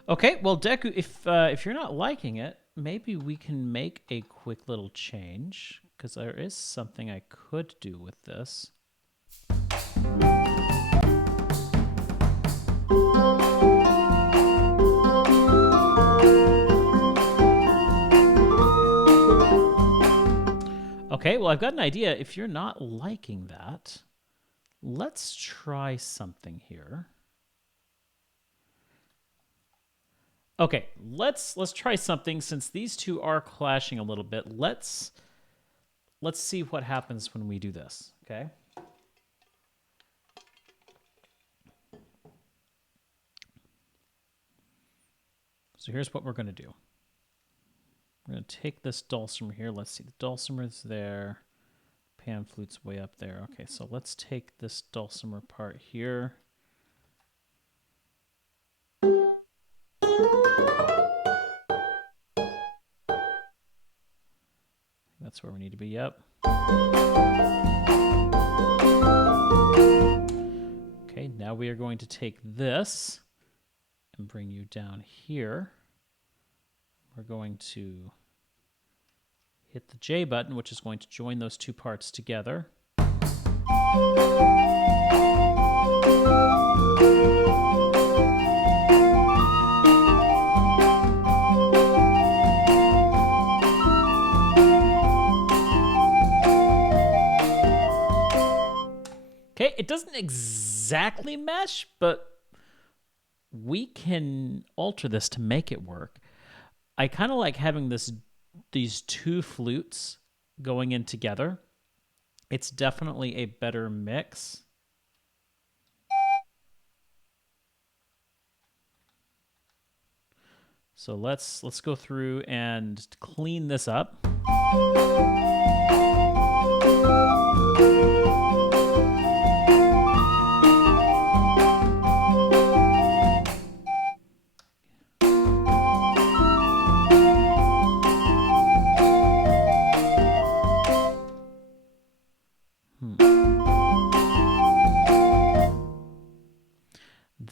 Okay, well, Deku, if you're not liking it, maybe we can make a quick little change, because there is something I could do with this. Okay, well, I've got an idea. If you're not liking that, let's try something here. Okay, let's try something. Since these two are clashing a little bit, let's see what happens when we do this, okay? So here's what we're going to do. We're going to take this dulcimer here. Let's see, the dulcimer's there. Pan flute's way up there. Okay, so let's take this dulcimer part here. That's where we need to be, yep. Okay, now we are going to take this and bring you down here. We're going to hit the J button, which is going to join those two parts together. Okay, it doesn't exactly mesh, but we can alter this to make it work. I kind of like having these two flutes going in together. It's definitely a better mix. So let's go through and clean this up.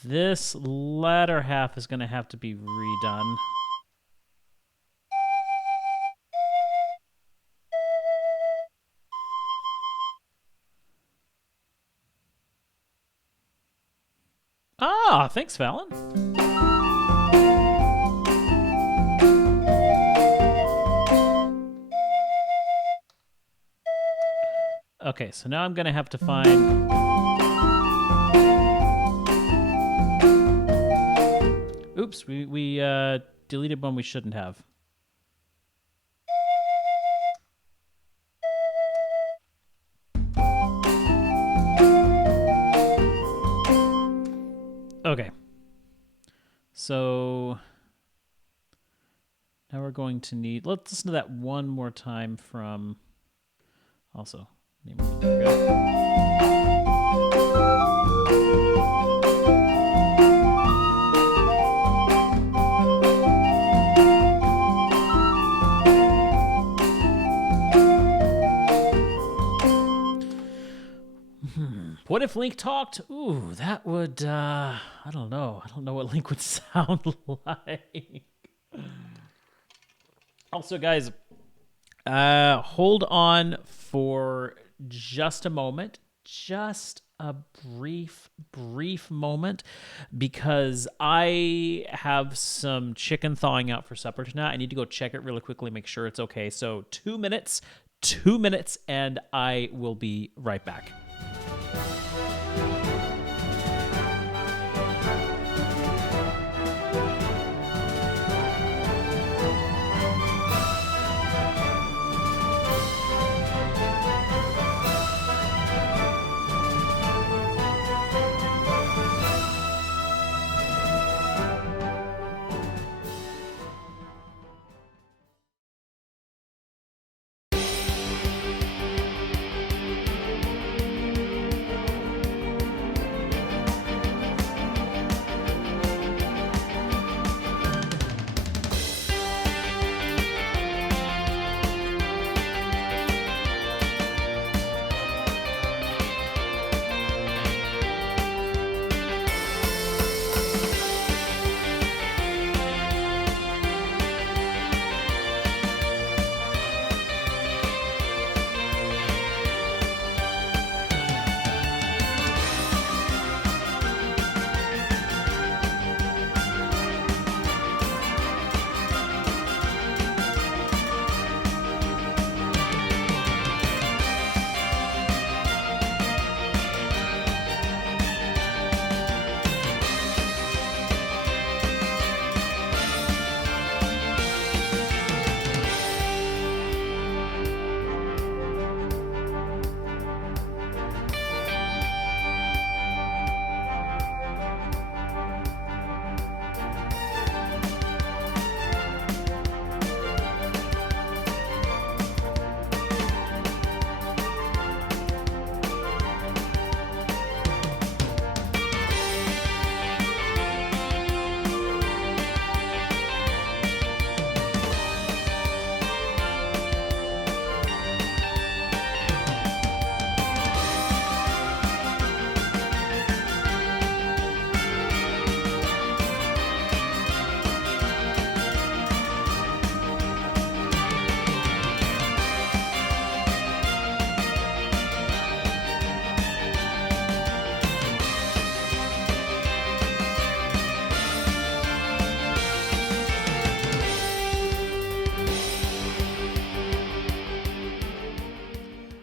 This latter half is going to have to be redone. Ah, thanks, Fallon. Okay, so now I'm going to have to find... Oops, we deleted one we shouldn't have. Okay. So now we're going to need... Let's listen to that one more time from... Also, there we go. What if Link talked? Ooh, that would, I don't know. I don't know what Link would sound like. Also, guys, hold on for just a moment. Just a brief moment, because I have some chicken thawing out for supper tonight. I need to go check it really quickly, make sure it's okay. So 2 minutes, and I will be right back.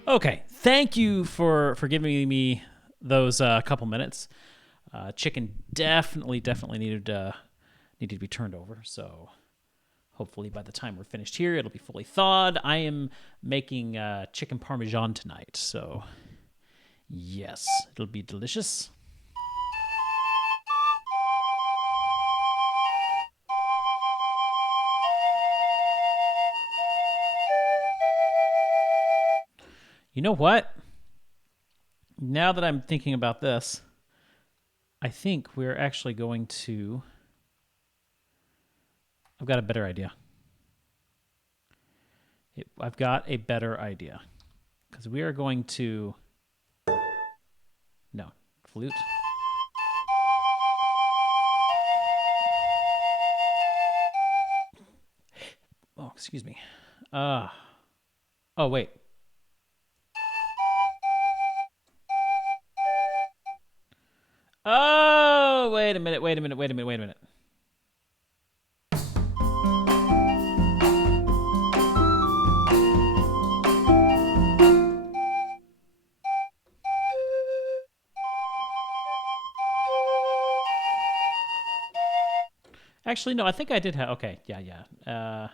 Okay, thank you for giving me those couple minutes. Chicken definitely needed to be turned over. So hopefully by the time we're finished here, it'll be fully thawed. I am making chicken parmesan tonight, so yes, it'll be delicious. You know what? Now that I'm thinking about this, I think we're actually going to... I've got a better idea. I've got a better idea. Because we are going to... No, flute. Excuse me. Oh, wait. Oh, wait a minute. Actually, no, I think I did have... Okay, yeah.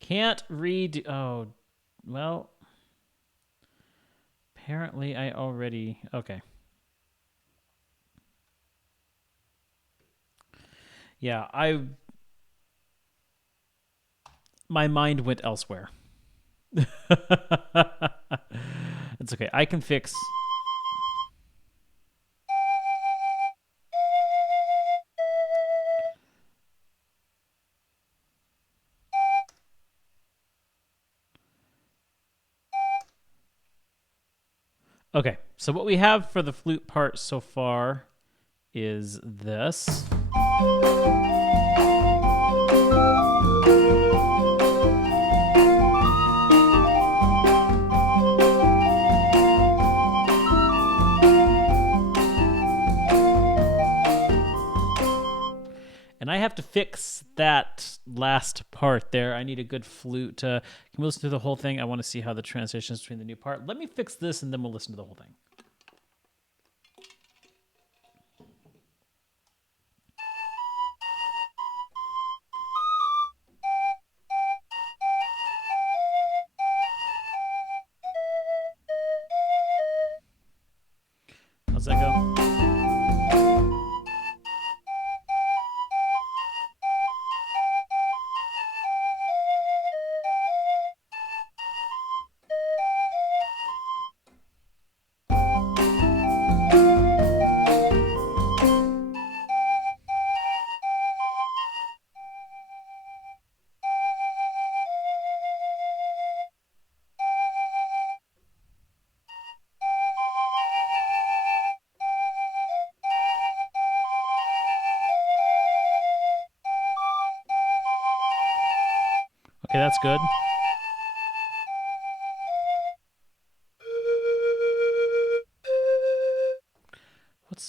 Can't read... Oh, well... Apparently, I already... Okay. Yeah, my mind went elsewhere. It's okay. I can fix... Okay, so what we have for the flute part so far is this. And I have to fix that last part there. I need a good flute. Can we listen to the whole thing? I want to see how the transitions between the new part. Let me fix this, and then we'll listen to the whole thing. How's that go? Okay, that's good.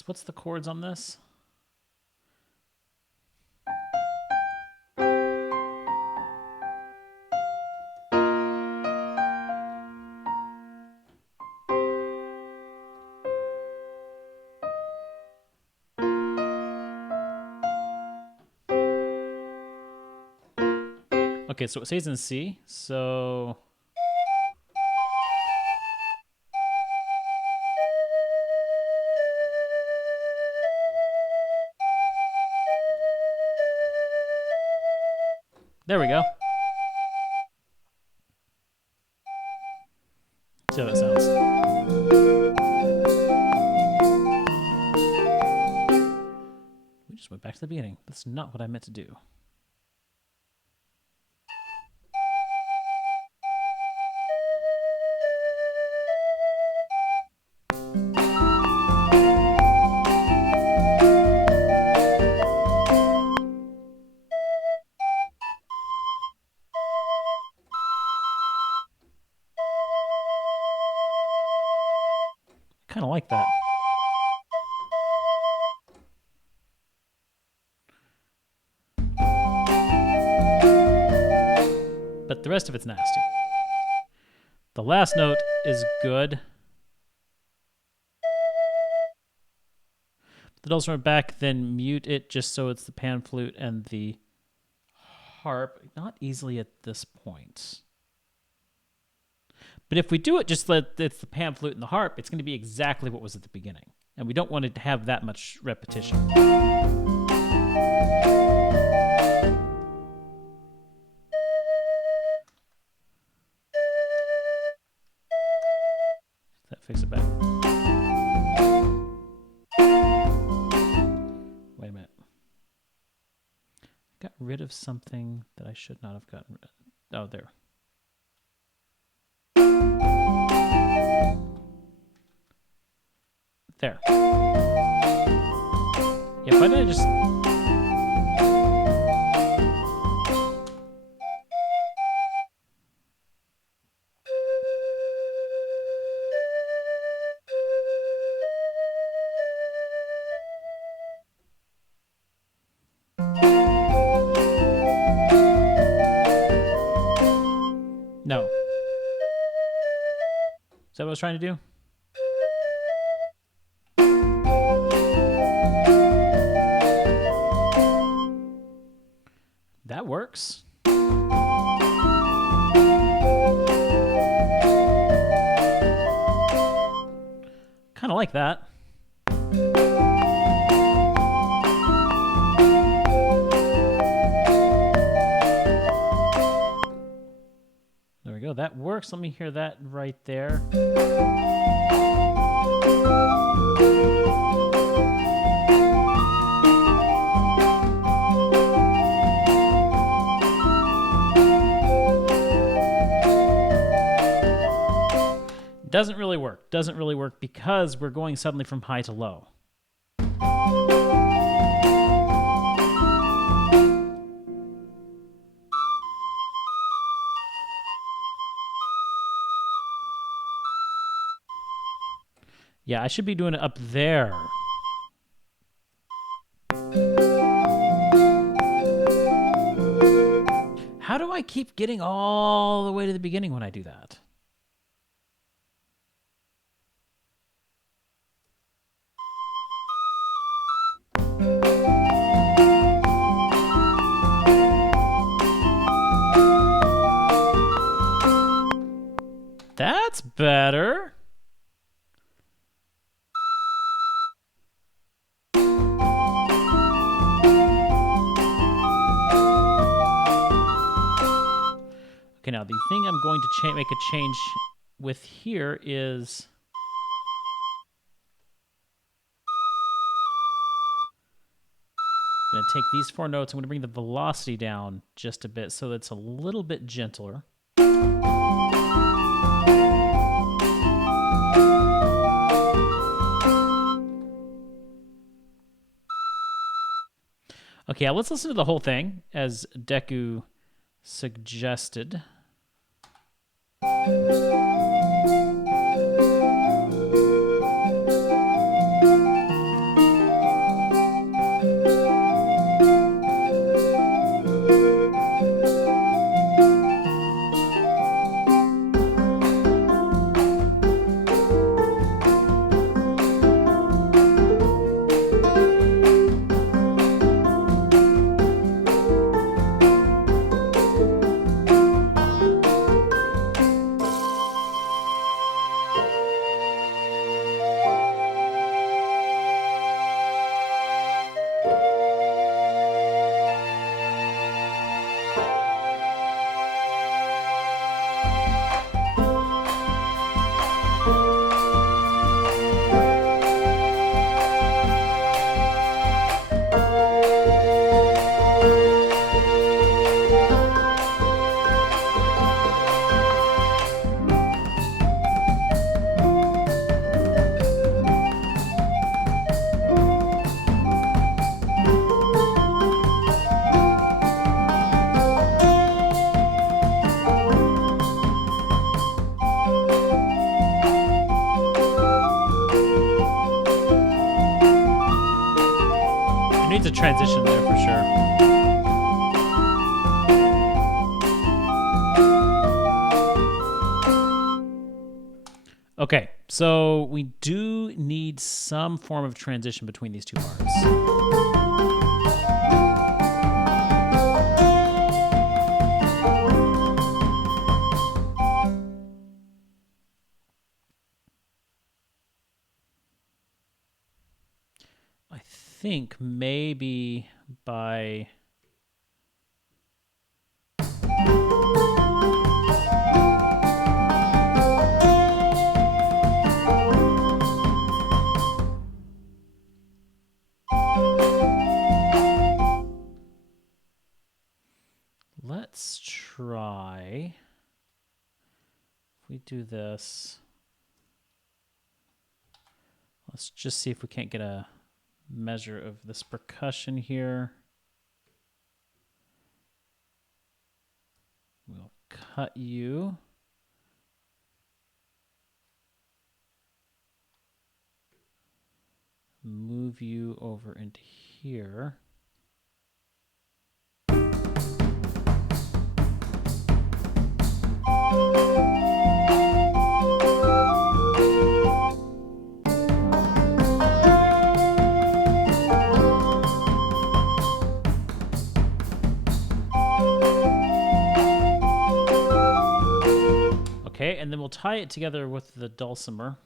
What's the chords on this? Okay, so it stays in C. So there we go. See how that sounds. We just went back to the beginning. That's not what I meant to do. Kind of like that. But the rest of it's nasty. The last note is good. The dulcimer went back, then mute it just so it's the pan flute and the harp. Not easily at this point. But if we do it just let it's the pan flute and the harp, it's going to be exactly what was at the beginning. And we don't want it to have that much repetition. That fix it back. Wait a minute. Got rid of something that I should not have gotten rid of. Oh, there. There. Yeah, why did I just... that what I was trying to do? That works. Kind of like that. There we go. That works. Let me hear that right there. Doesn't really work. Doesn't really work because we're going suddenly from high to low. Yeah, I should be doing it up there. How do I keep getting all the way to the beginning when I do that? That's better. Okay, now the thing I'm going to make a change with here is I'm going to take these 4 notes. I'm going to bring the velocity down just a bit so that it's a little bit gentler. Okay, let's listen to the whole thing as Deku suggested. Needs a transition there for sure. Okay, so we do need some form of transition between these two parts. I think maybe by let's try if we do this. Let's just see if we can't get a measure of this percussion here. We'll cut you. Move you over into here. then we'll tie it together with the dulcimer.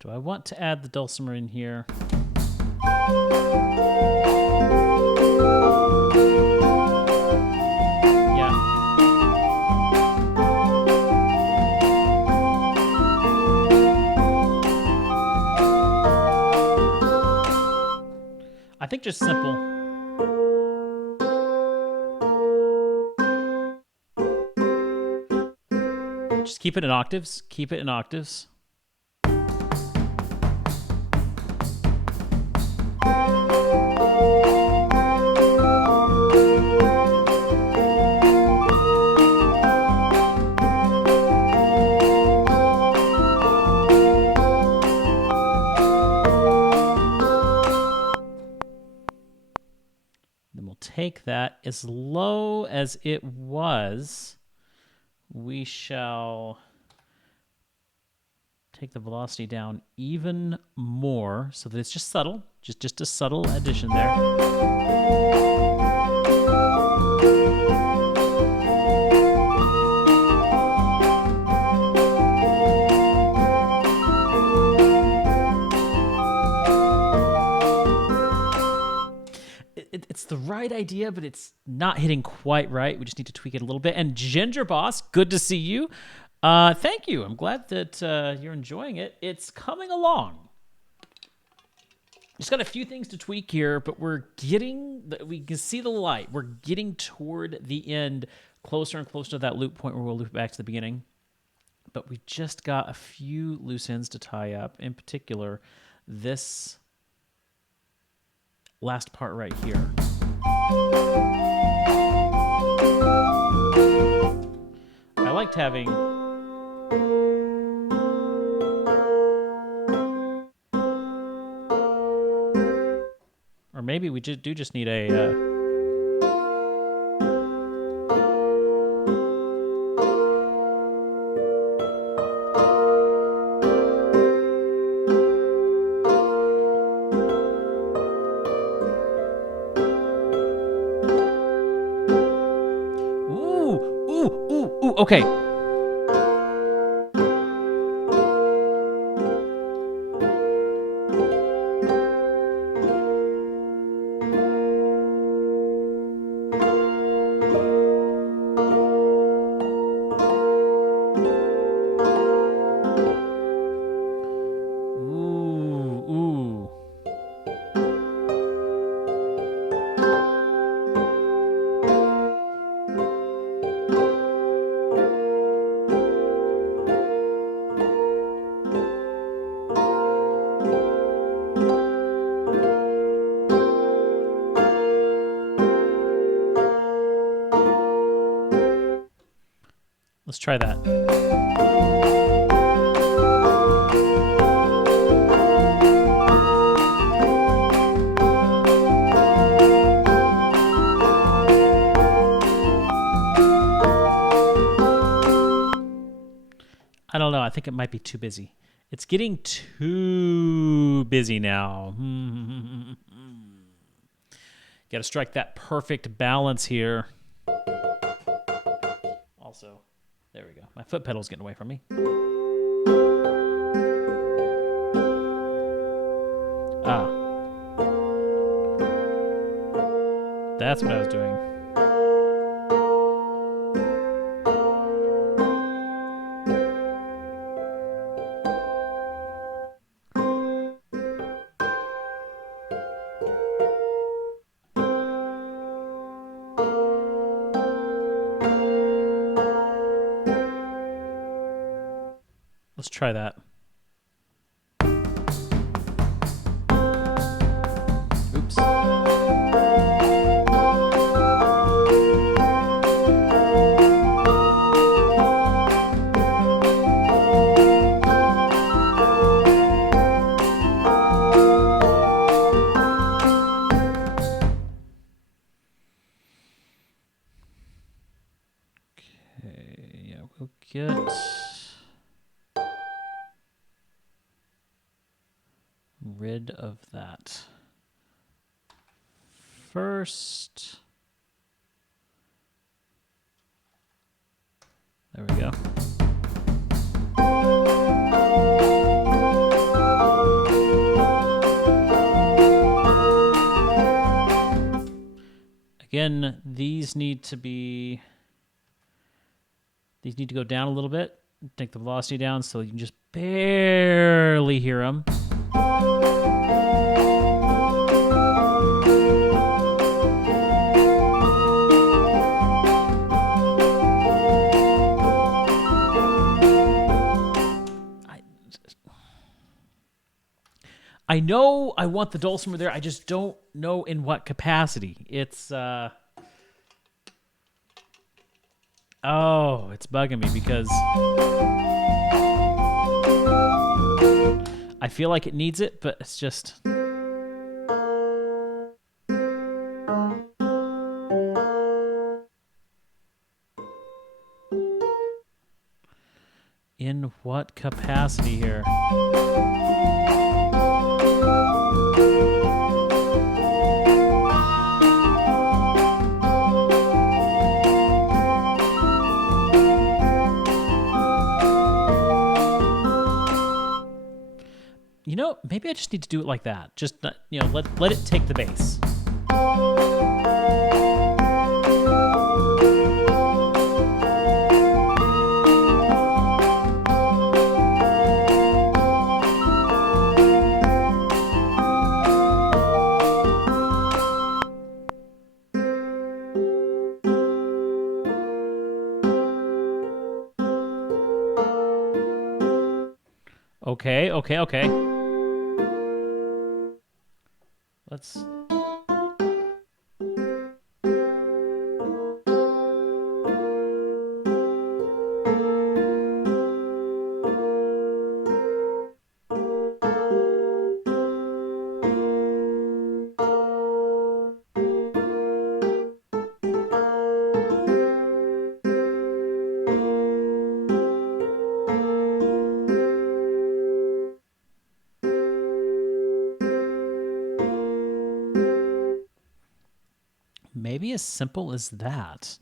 Do I want to add the dulcimer in here? Yeah. I think just simple. Just keep it in octaves. Keep it in octaves. Then we'll take that as low as it was. We shall take the velocity down even more so that it's just subtle, just a subtle addition there. It's the right idea, but it's not hitting quite right. We just need to tweak it a little bit. And Ginger Boss, good to see you. Thank you. I'm glad that you're enjoying it. It's coming along. Just got a few things to tweak here, but we can see the light. We're getting toward the end, closer and closer to that loop point where we'll loop back to the beginning. But we just got a few loose ends to tie up. In particular, this last part right here. I liked having or maybe we do just need a okay. Ooh. Let's try that. I don't know. I think it might be too busy. It's getting too busy now. Got to strike that perfect balance here. Also, there we go. My foot pedal's getting away from me. Ah. That's what I was doing. try that. Oops. Okay, yeah, we'll get rid of that first. There we go. Again, these need to go down a little bit. Take the velocity down so you can just barely hear them. I know I want the dulcimer there. I just don't know in what capacity. It's it's bugging me because I feel like it needs it, but it's just in what capacity here? You know, maybe I just need to do it like that. Just, you know, let it take the bass. Okay. Let's... Maybe as simple as that.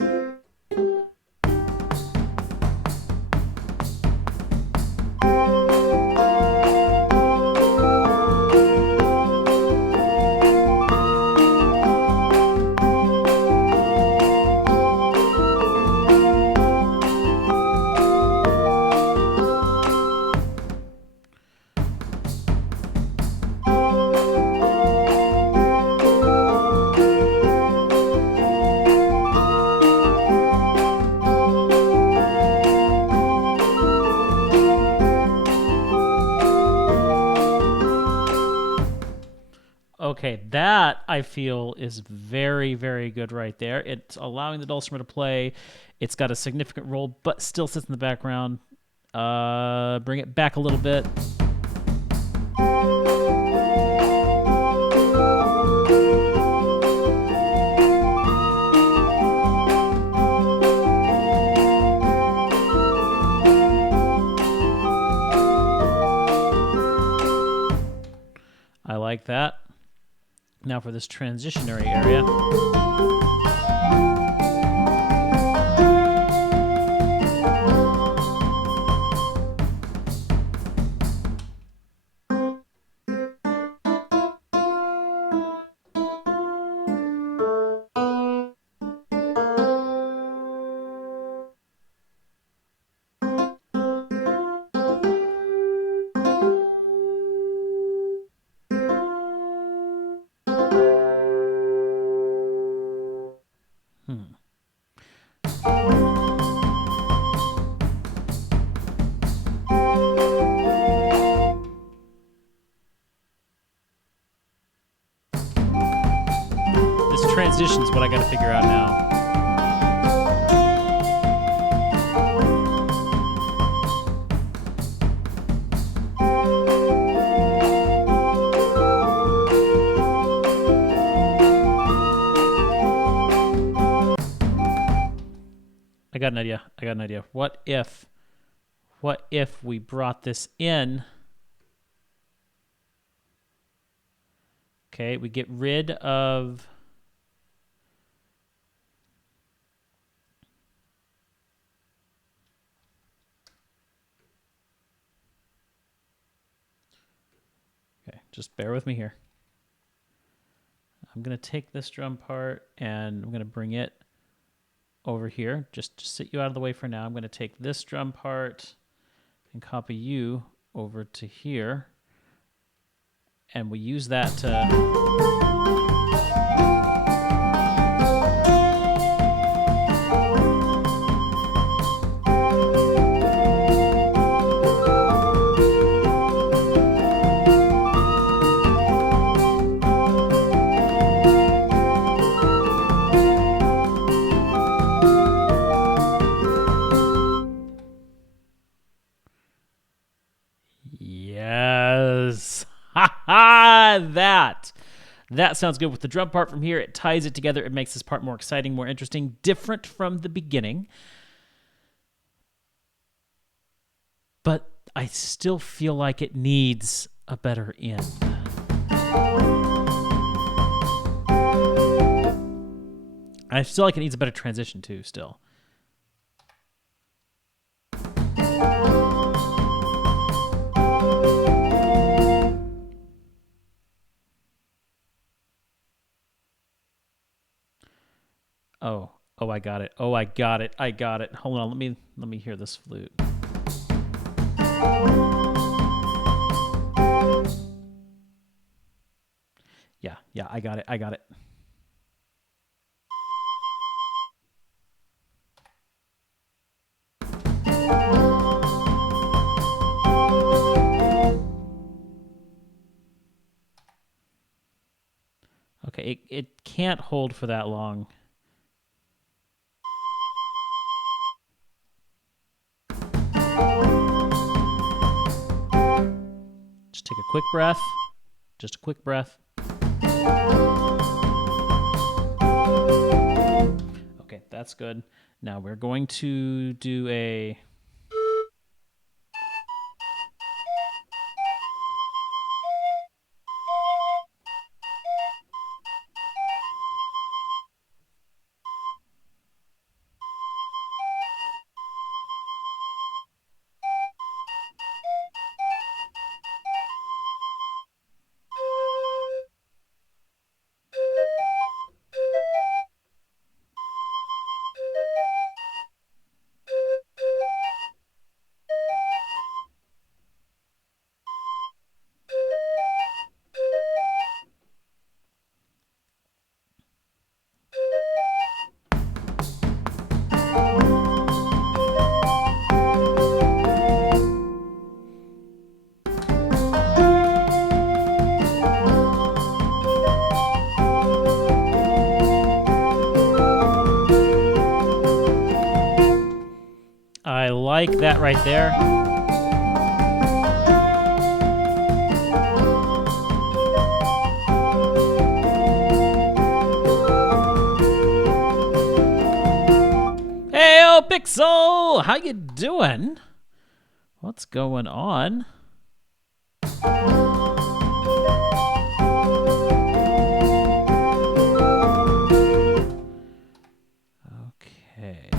Okay, that I feel is very, very good right there. It's allowing the dulcimer to play. It's got a significant role, but still sits in the background. Bring it back a little bit. I like that. Now for this transitionary area. transition's what I got to figure out now. I got an idea. What if we brought this in? Okay, we get rid of... Okay, just bear with me here. I'm going to take this drum part and I'm going to bring it over here. Just sit you out of the way for now. I'm going to take this drum part and copy you over to here. And we use that to... Yes. Ha ha! That sounds good. With the drum part from here, it ties it together. It makes this part more exciting, more interesting, different from the beginning. But I still feel like it needs a better end. I feel like it needs a better transition too, still. Oh, I got it. I got it. Hold on, let me hear this flute. Yeah, I got it. Okay, it can't hold for that long. Just take a quick breath. Just a quick breath. Okay, that's good. Now we're going to do a... I like that right there. Hey, Pixel! How you doing? What's going on? Okay.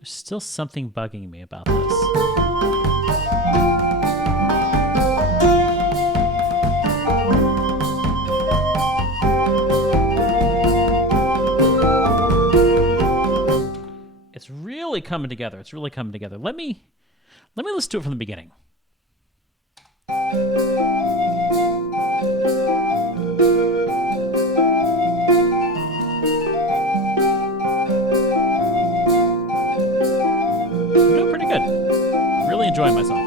There's still something bugging me about this. It's really coming together. It's really coming together. Let me listen to it from the beginning. I'm doing pretty good. Really enjoying myself.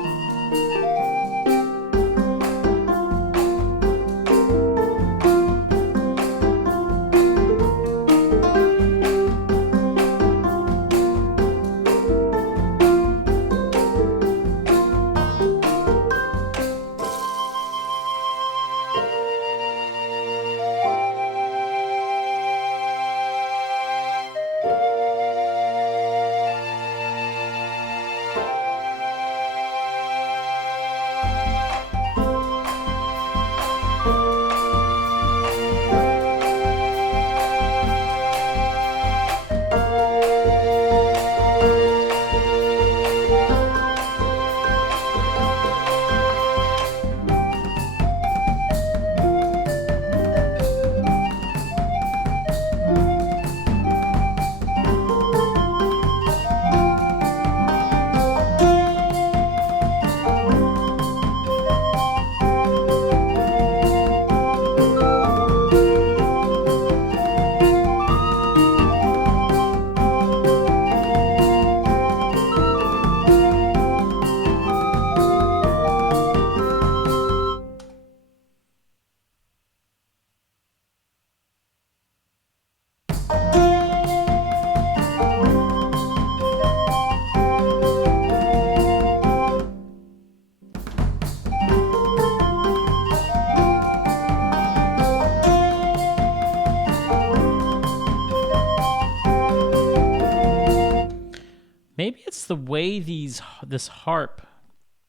it's the way this harp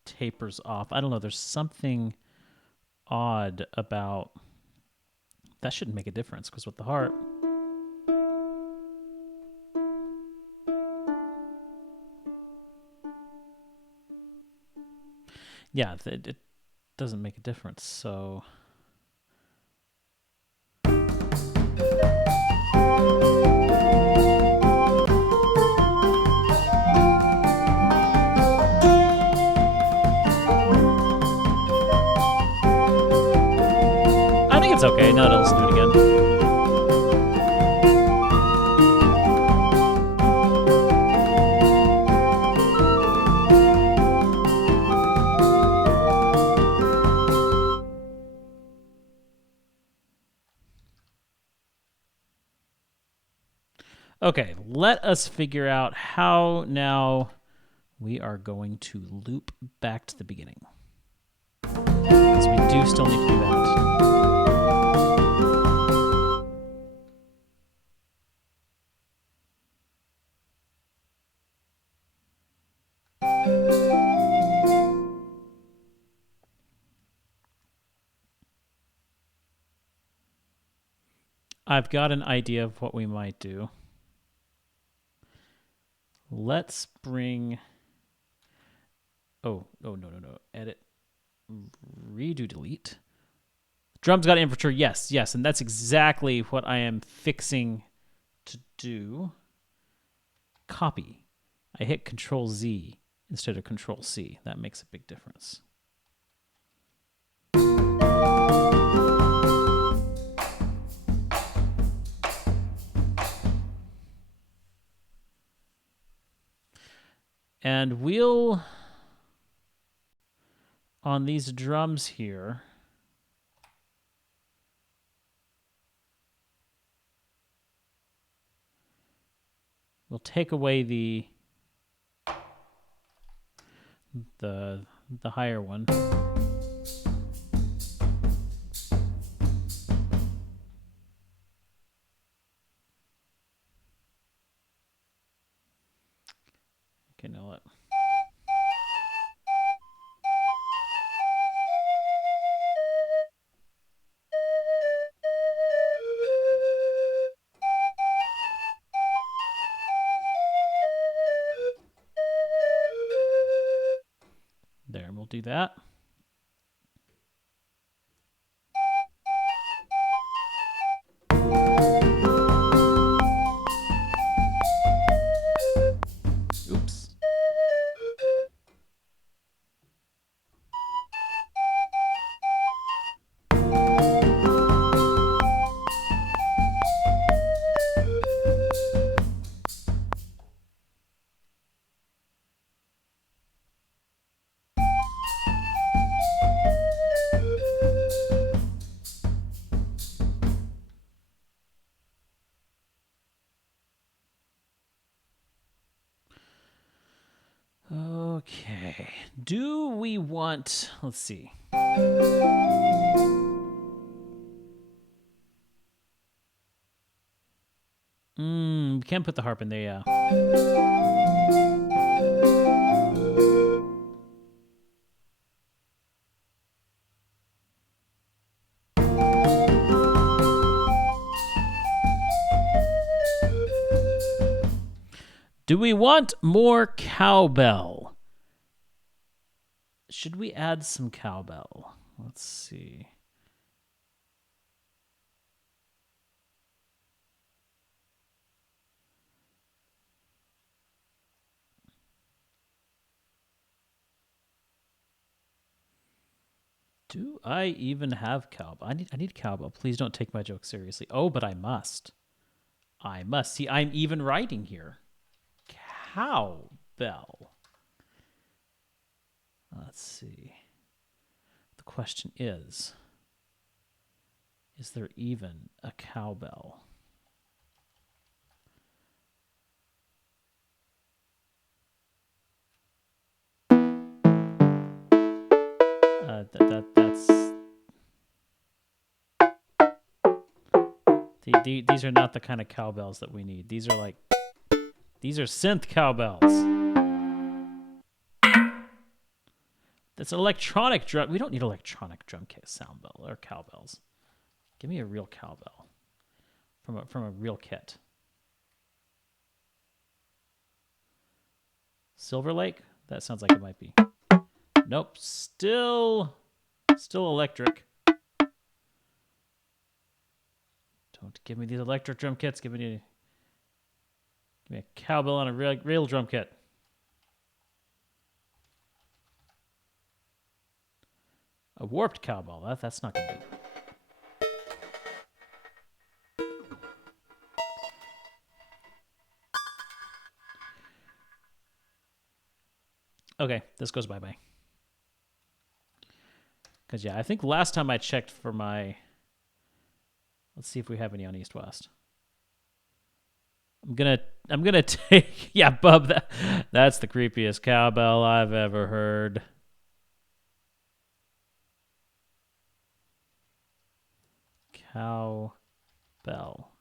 tapers off. I don't know. There's something odd about that. Shouldn't make a difference because with the harp. Yeah, it doesn't make a difference. So. I think it's okay. Now to listen to it again. Okay, let us figure out how now we are going to loop back to the beginning. Because we do still need to do that. I've got an idea of what we might do. Let's bring... Oh, no. Edit. Redo delete. Drums got infrastructure. Yes. And that's exactly what I am fixing to do. Copy. I hit Control Z instead of Control C. That makes a big difference. And we'll, on these drums here, we'll take away the higher one. Okay, now what? There, we'll do that. Oops. Okay. Do we want... Let's see. We can't put the harp in there, yeah. Do we want more cowbell? Should we add some cowbell? Let's see. Do I even have cowbell? I need cowbell. Please don't take my joke seriously. Oh, but I must. I must. See, I'm even writing here. Cowbell. Let's see. The question is there even a cowbell? That's... These are not the kind of cowbells that we need. These are synth cowbells. That's an electronic drum. We don't need electronic drum kit sound bell or cowbells. Give me a real cowbell from a real kit. Silver Lake? That sounds like it might be. Nope. Still electric. Don't give me these electric drum kits. Give me a cowbell on a real drum kit. A warped cowbell. That's not going to be. Okay, this goes bye-bye. Because, yeah, I think last time I checked for my... Let's see if we have any on East West. I'm gonna take... Yeah, Bub, that's the creepiest cowbell I've ever heard. Cowbell.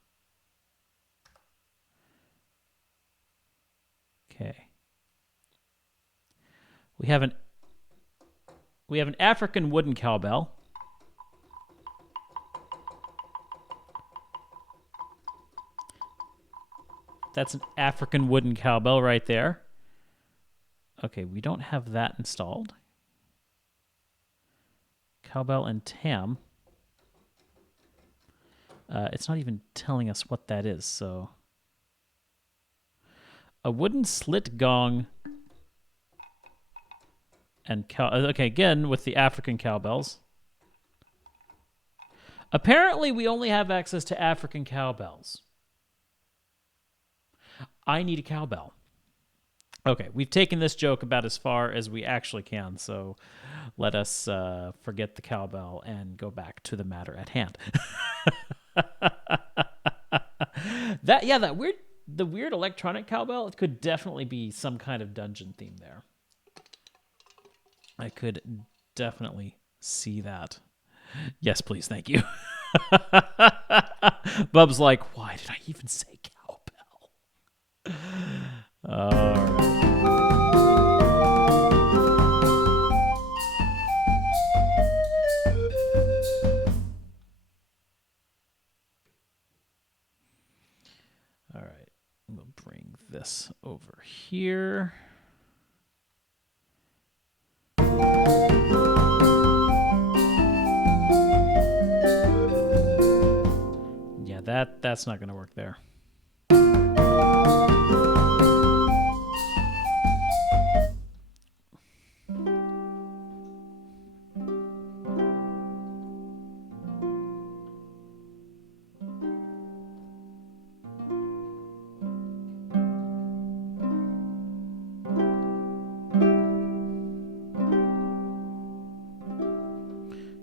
Okay. We have an African wooden cowbell. That's an African wooden cowbell right there. Okay, we don't have that installed. Cowbell and tam. It's not even telling us what that is, so... A wooden slit gong and okay, again, with the African cowbells. Apparently, we only have access to African cowbells. I need a cowbell. Okay, we've taken this joke about as far as we actually can, so let us forget the cowbell and go back to the matter at hand. The weird electronic cowbell, it could definitely be some kind of dungeon theme there. I could definitely see that. Yes, please, thank you. Bub's like, why did I even say cowbell? All right. All right. We'll bring this over here. Yeah, that's not going to work there.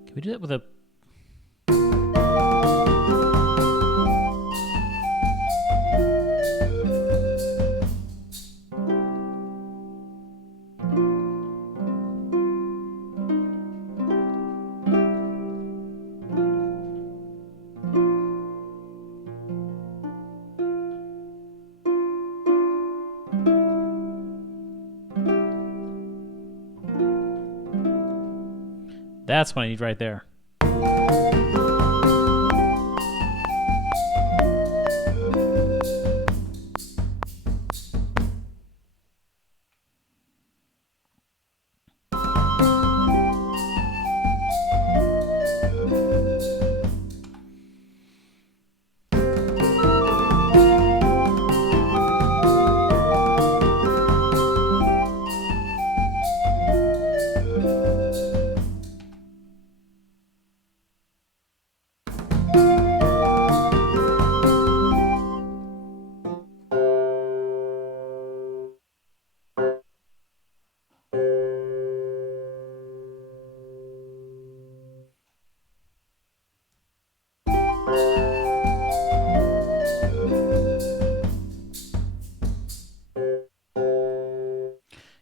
Can we do that with a... That's what I need right there.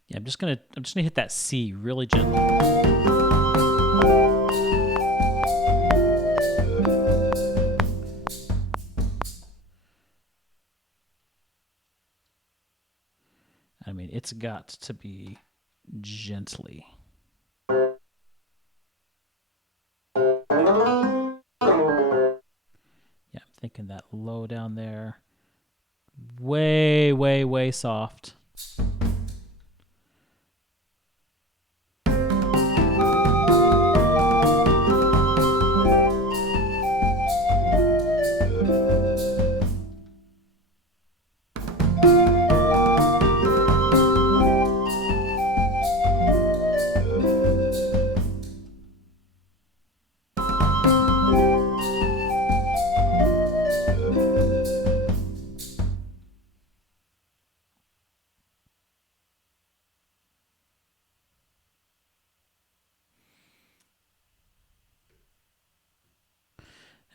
Yeah, I'm just gonna hit that C really gently. I mean, it's got to be gently. low down there. Way, way, way soft.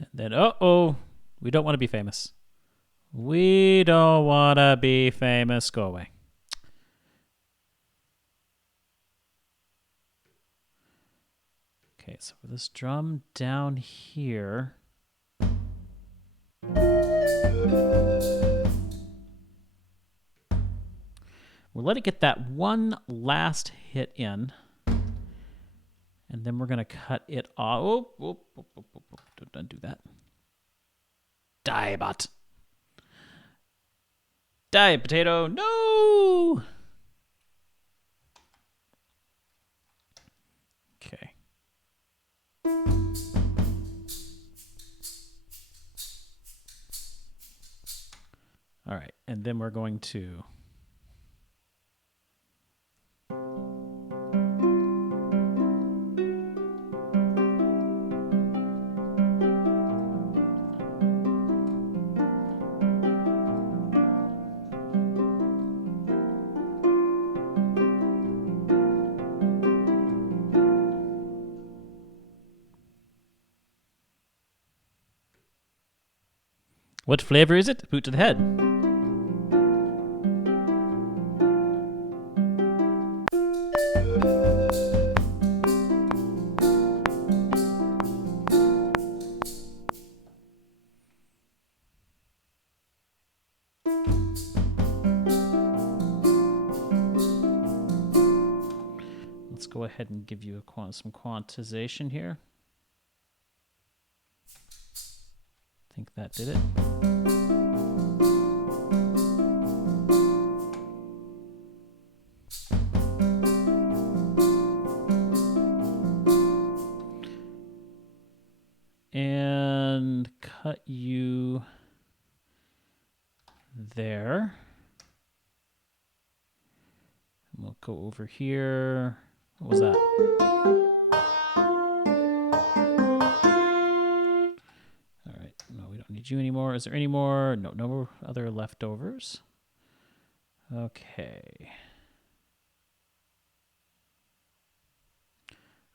And then, uh-oh, we don't want to be famous. We don't want to be famous. Go away. Okay, so for this drum down here, we'll let it get that one last hit in, and then we're going to cut it off. Don't do that. Die, bot. Die, potato. No! Okay. All right, and then we're going to... What flavor is it? Boot to the head. Let's go ahead and give you some quantization here. I think that did it. And cut you there. And we'll go over here. What was that? All right. No, we don't need you anymore. Is there any more? No, no more other leftovers. Okay.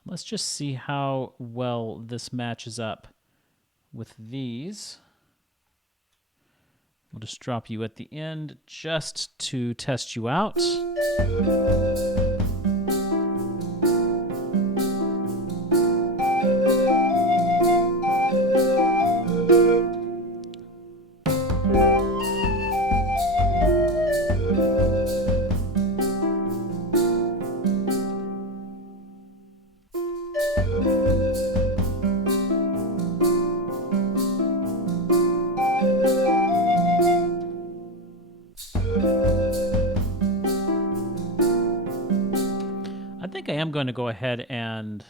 Let's just see how well this matches up with these. We'll just drop you at the end just to test you out. I think I am going to go ahead and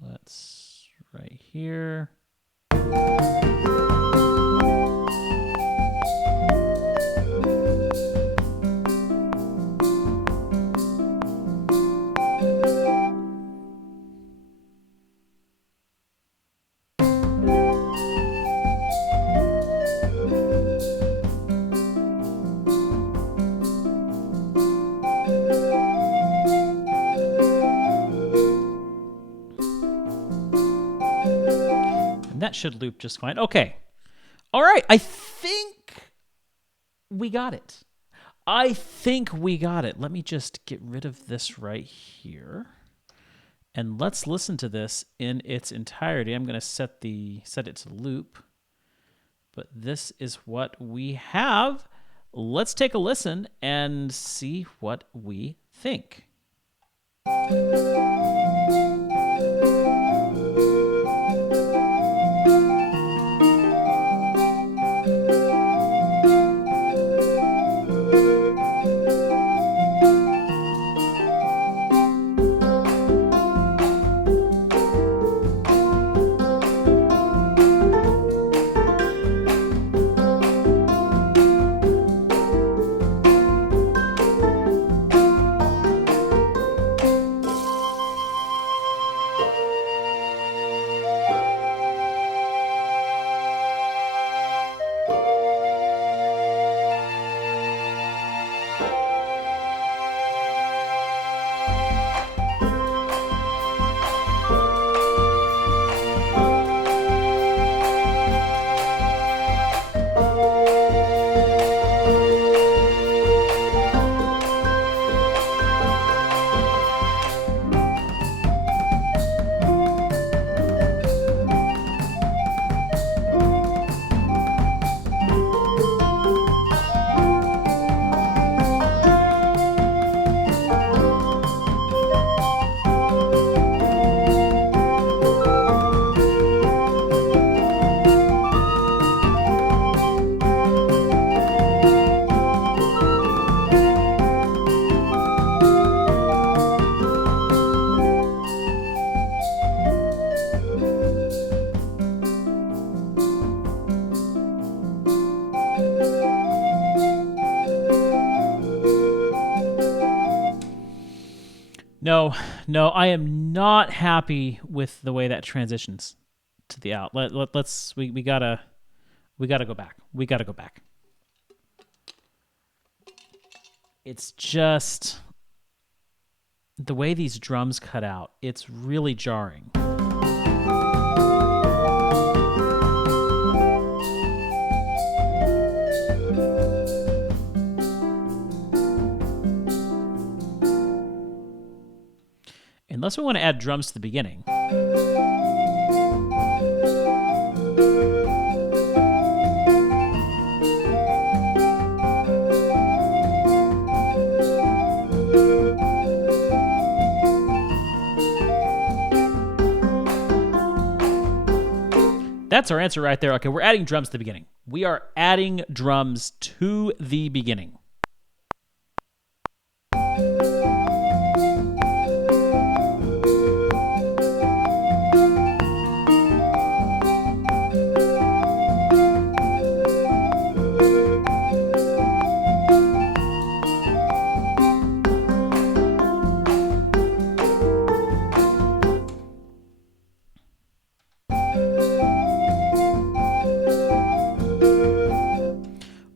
let's right here. That should loop just fine. Okay. All right. I think we got it. Let me just get rid of this right here. And let's listen to this in its entirety. I'm going to set it to loop. But this is what we have. Let's take a listen and see what we think. No, no, I am not happy with the way that transitions to the out. We gotta go back. We gotta go back. It's just the way these drums cut out. It's really jarring. Unless we want to add drums to the beginning. That's our answer right there. Okay, we're adding drums to the beginning. We are adding drums to the beginning.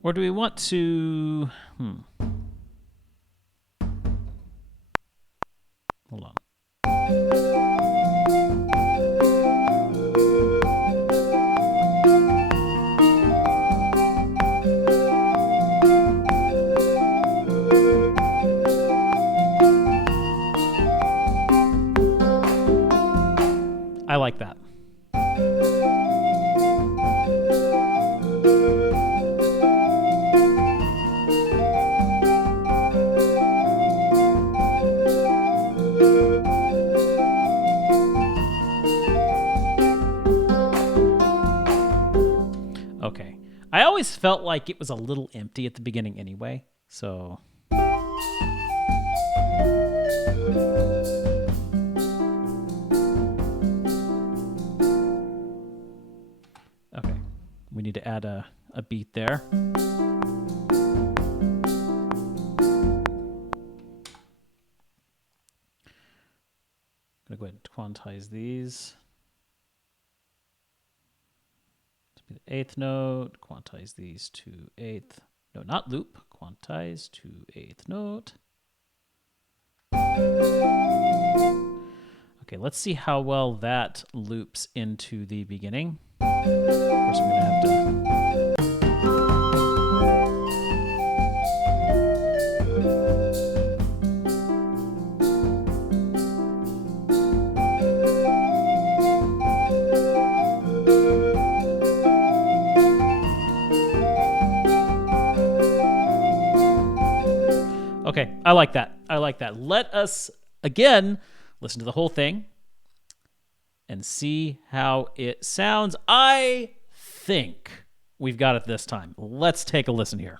Or do we want to... Hold on. I like that. Okay. I always felt like it was a little empty at the beginning anyway, so... Okay. We need to add a beat there. I'm going to go ahead and quantize these. Be the 8th note, quantize these to 8th. No, not loop. Quantize to 8th note. Okay, let's see how well that loops into the beginning. Of course, we're going to have to... Okay, I like that. I like that. Let us, again, listen to the whole thing and see how it sounds. I think we've got it this time. Let's take a listen here.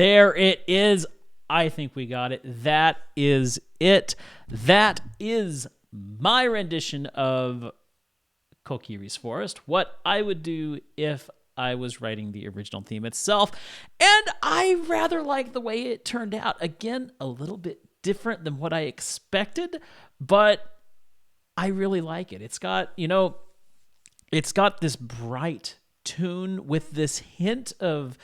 There it is. I think we got it. That is it. That is my rendition of Kokiri's Forest, what I would do if I was writing the original theme itself. And I rather like the way it turned out. Again, a little bit different than what I expected, but I really like it. It's got this bright tune with this hint of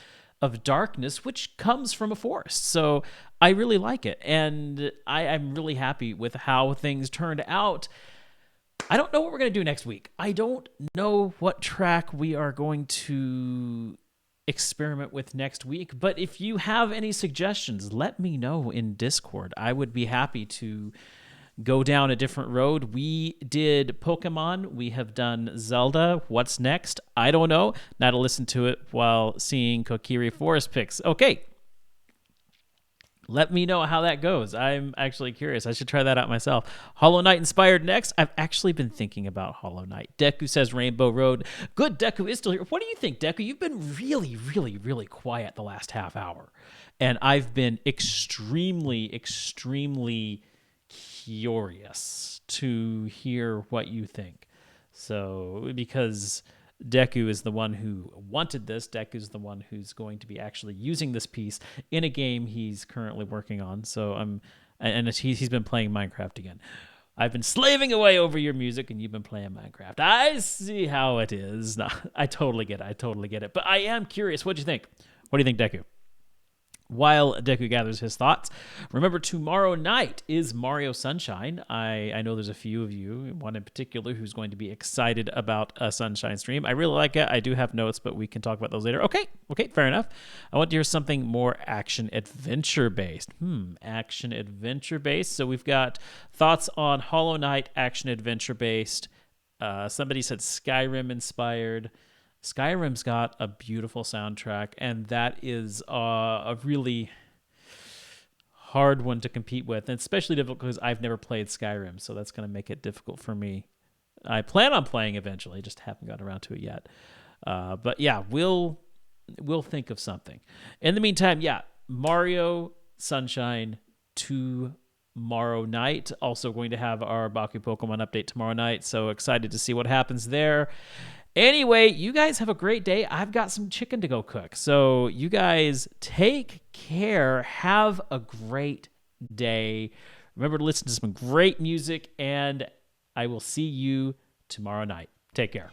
darkness, which comes from a forest. So I really like it. And I'm really happy with how things turned out. I don't know what we're going to do next week. I don't know what track we are going to experiment with next week. But if you have any suggestions, let me know in Discord. I would be happy to go down a different road. We did Pokemon. We have done Zelda. What's next? I don't know. Now to listen to it while seeing Kokiri Forest picks. Okay. Let me know how that goes. I'm actually curious. I should try that out myself. Hollow Knight inspired next. I've actually been thinking about Hollow Knight. Deku says Rainbow Road. Good, Deku is still here. What do you think, Deku? You've been really, really, really quiet the last half hour. And I've been extremely, extremely curious to hear what you think. So, because Deku is the one who wanted this. Deku is the one who's going to be actually using this piece in a game he's currently working on. So he's been playing Minecraft again. I've been slaving away over your music, and you've been playing Minecraft. I see how it is. No, I totally get it. But I am curious. What do you think? What do you think, Deku? While Deku gathers his thoughts, remember tomorrow night is Mario Sunshine. I know there's a few of you, one in particular, who's going to be excited about a Sunshine stream. I really like it. I do have notes, but we can talk about those later. Okay, fair enough. I want to hear something more action-adventure based. Action-adventure based. So we've got thoughts on Hollow Knight, action-adventure based. Somebody said Skyrim inspired. Skyrim's got a beautiful soundtrack, and that is a really hard one to compete with, and especially difficult because I've never played Skyrim, so that's going to make it difficult for me. I plan on playing eventually, just haven't gotten around to it yet. But yeah, we'll think of something. In the meantime, yeah, Mario Sunshine tomorrow night. Also going to have our Baku Pokemon update tomorrow night, so excited to see what happens there. Anyway, you guys have a great day. I've got some chicken to go cook. So you guys take care. Have a great day. Remember to listen to some great music, and I will see you tomorrow night. Take care.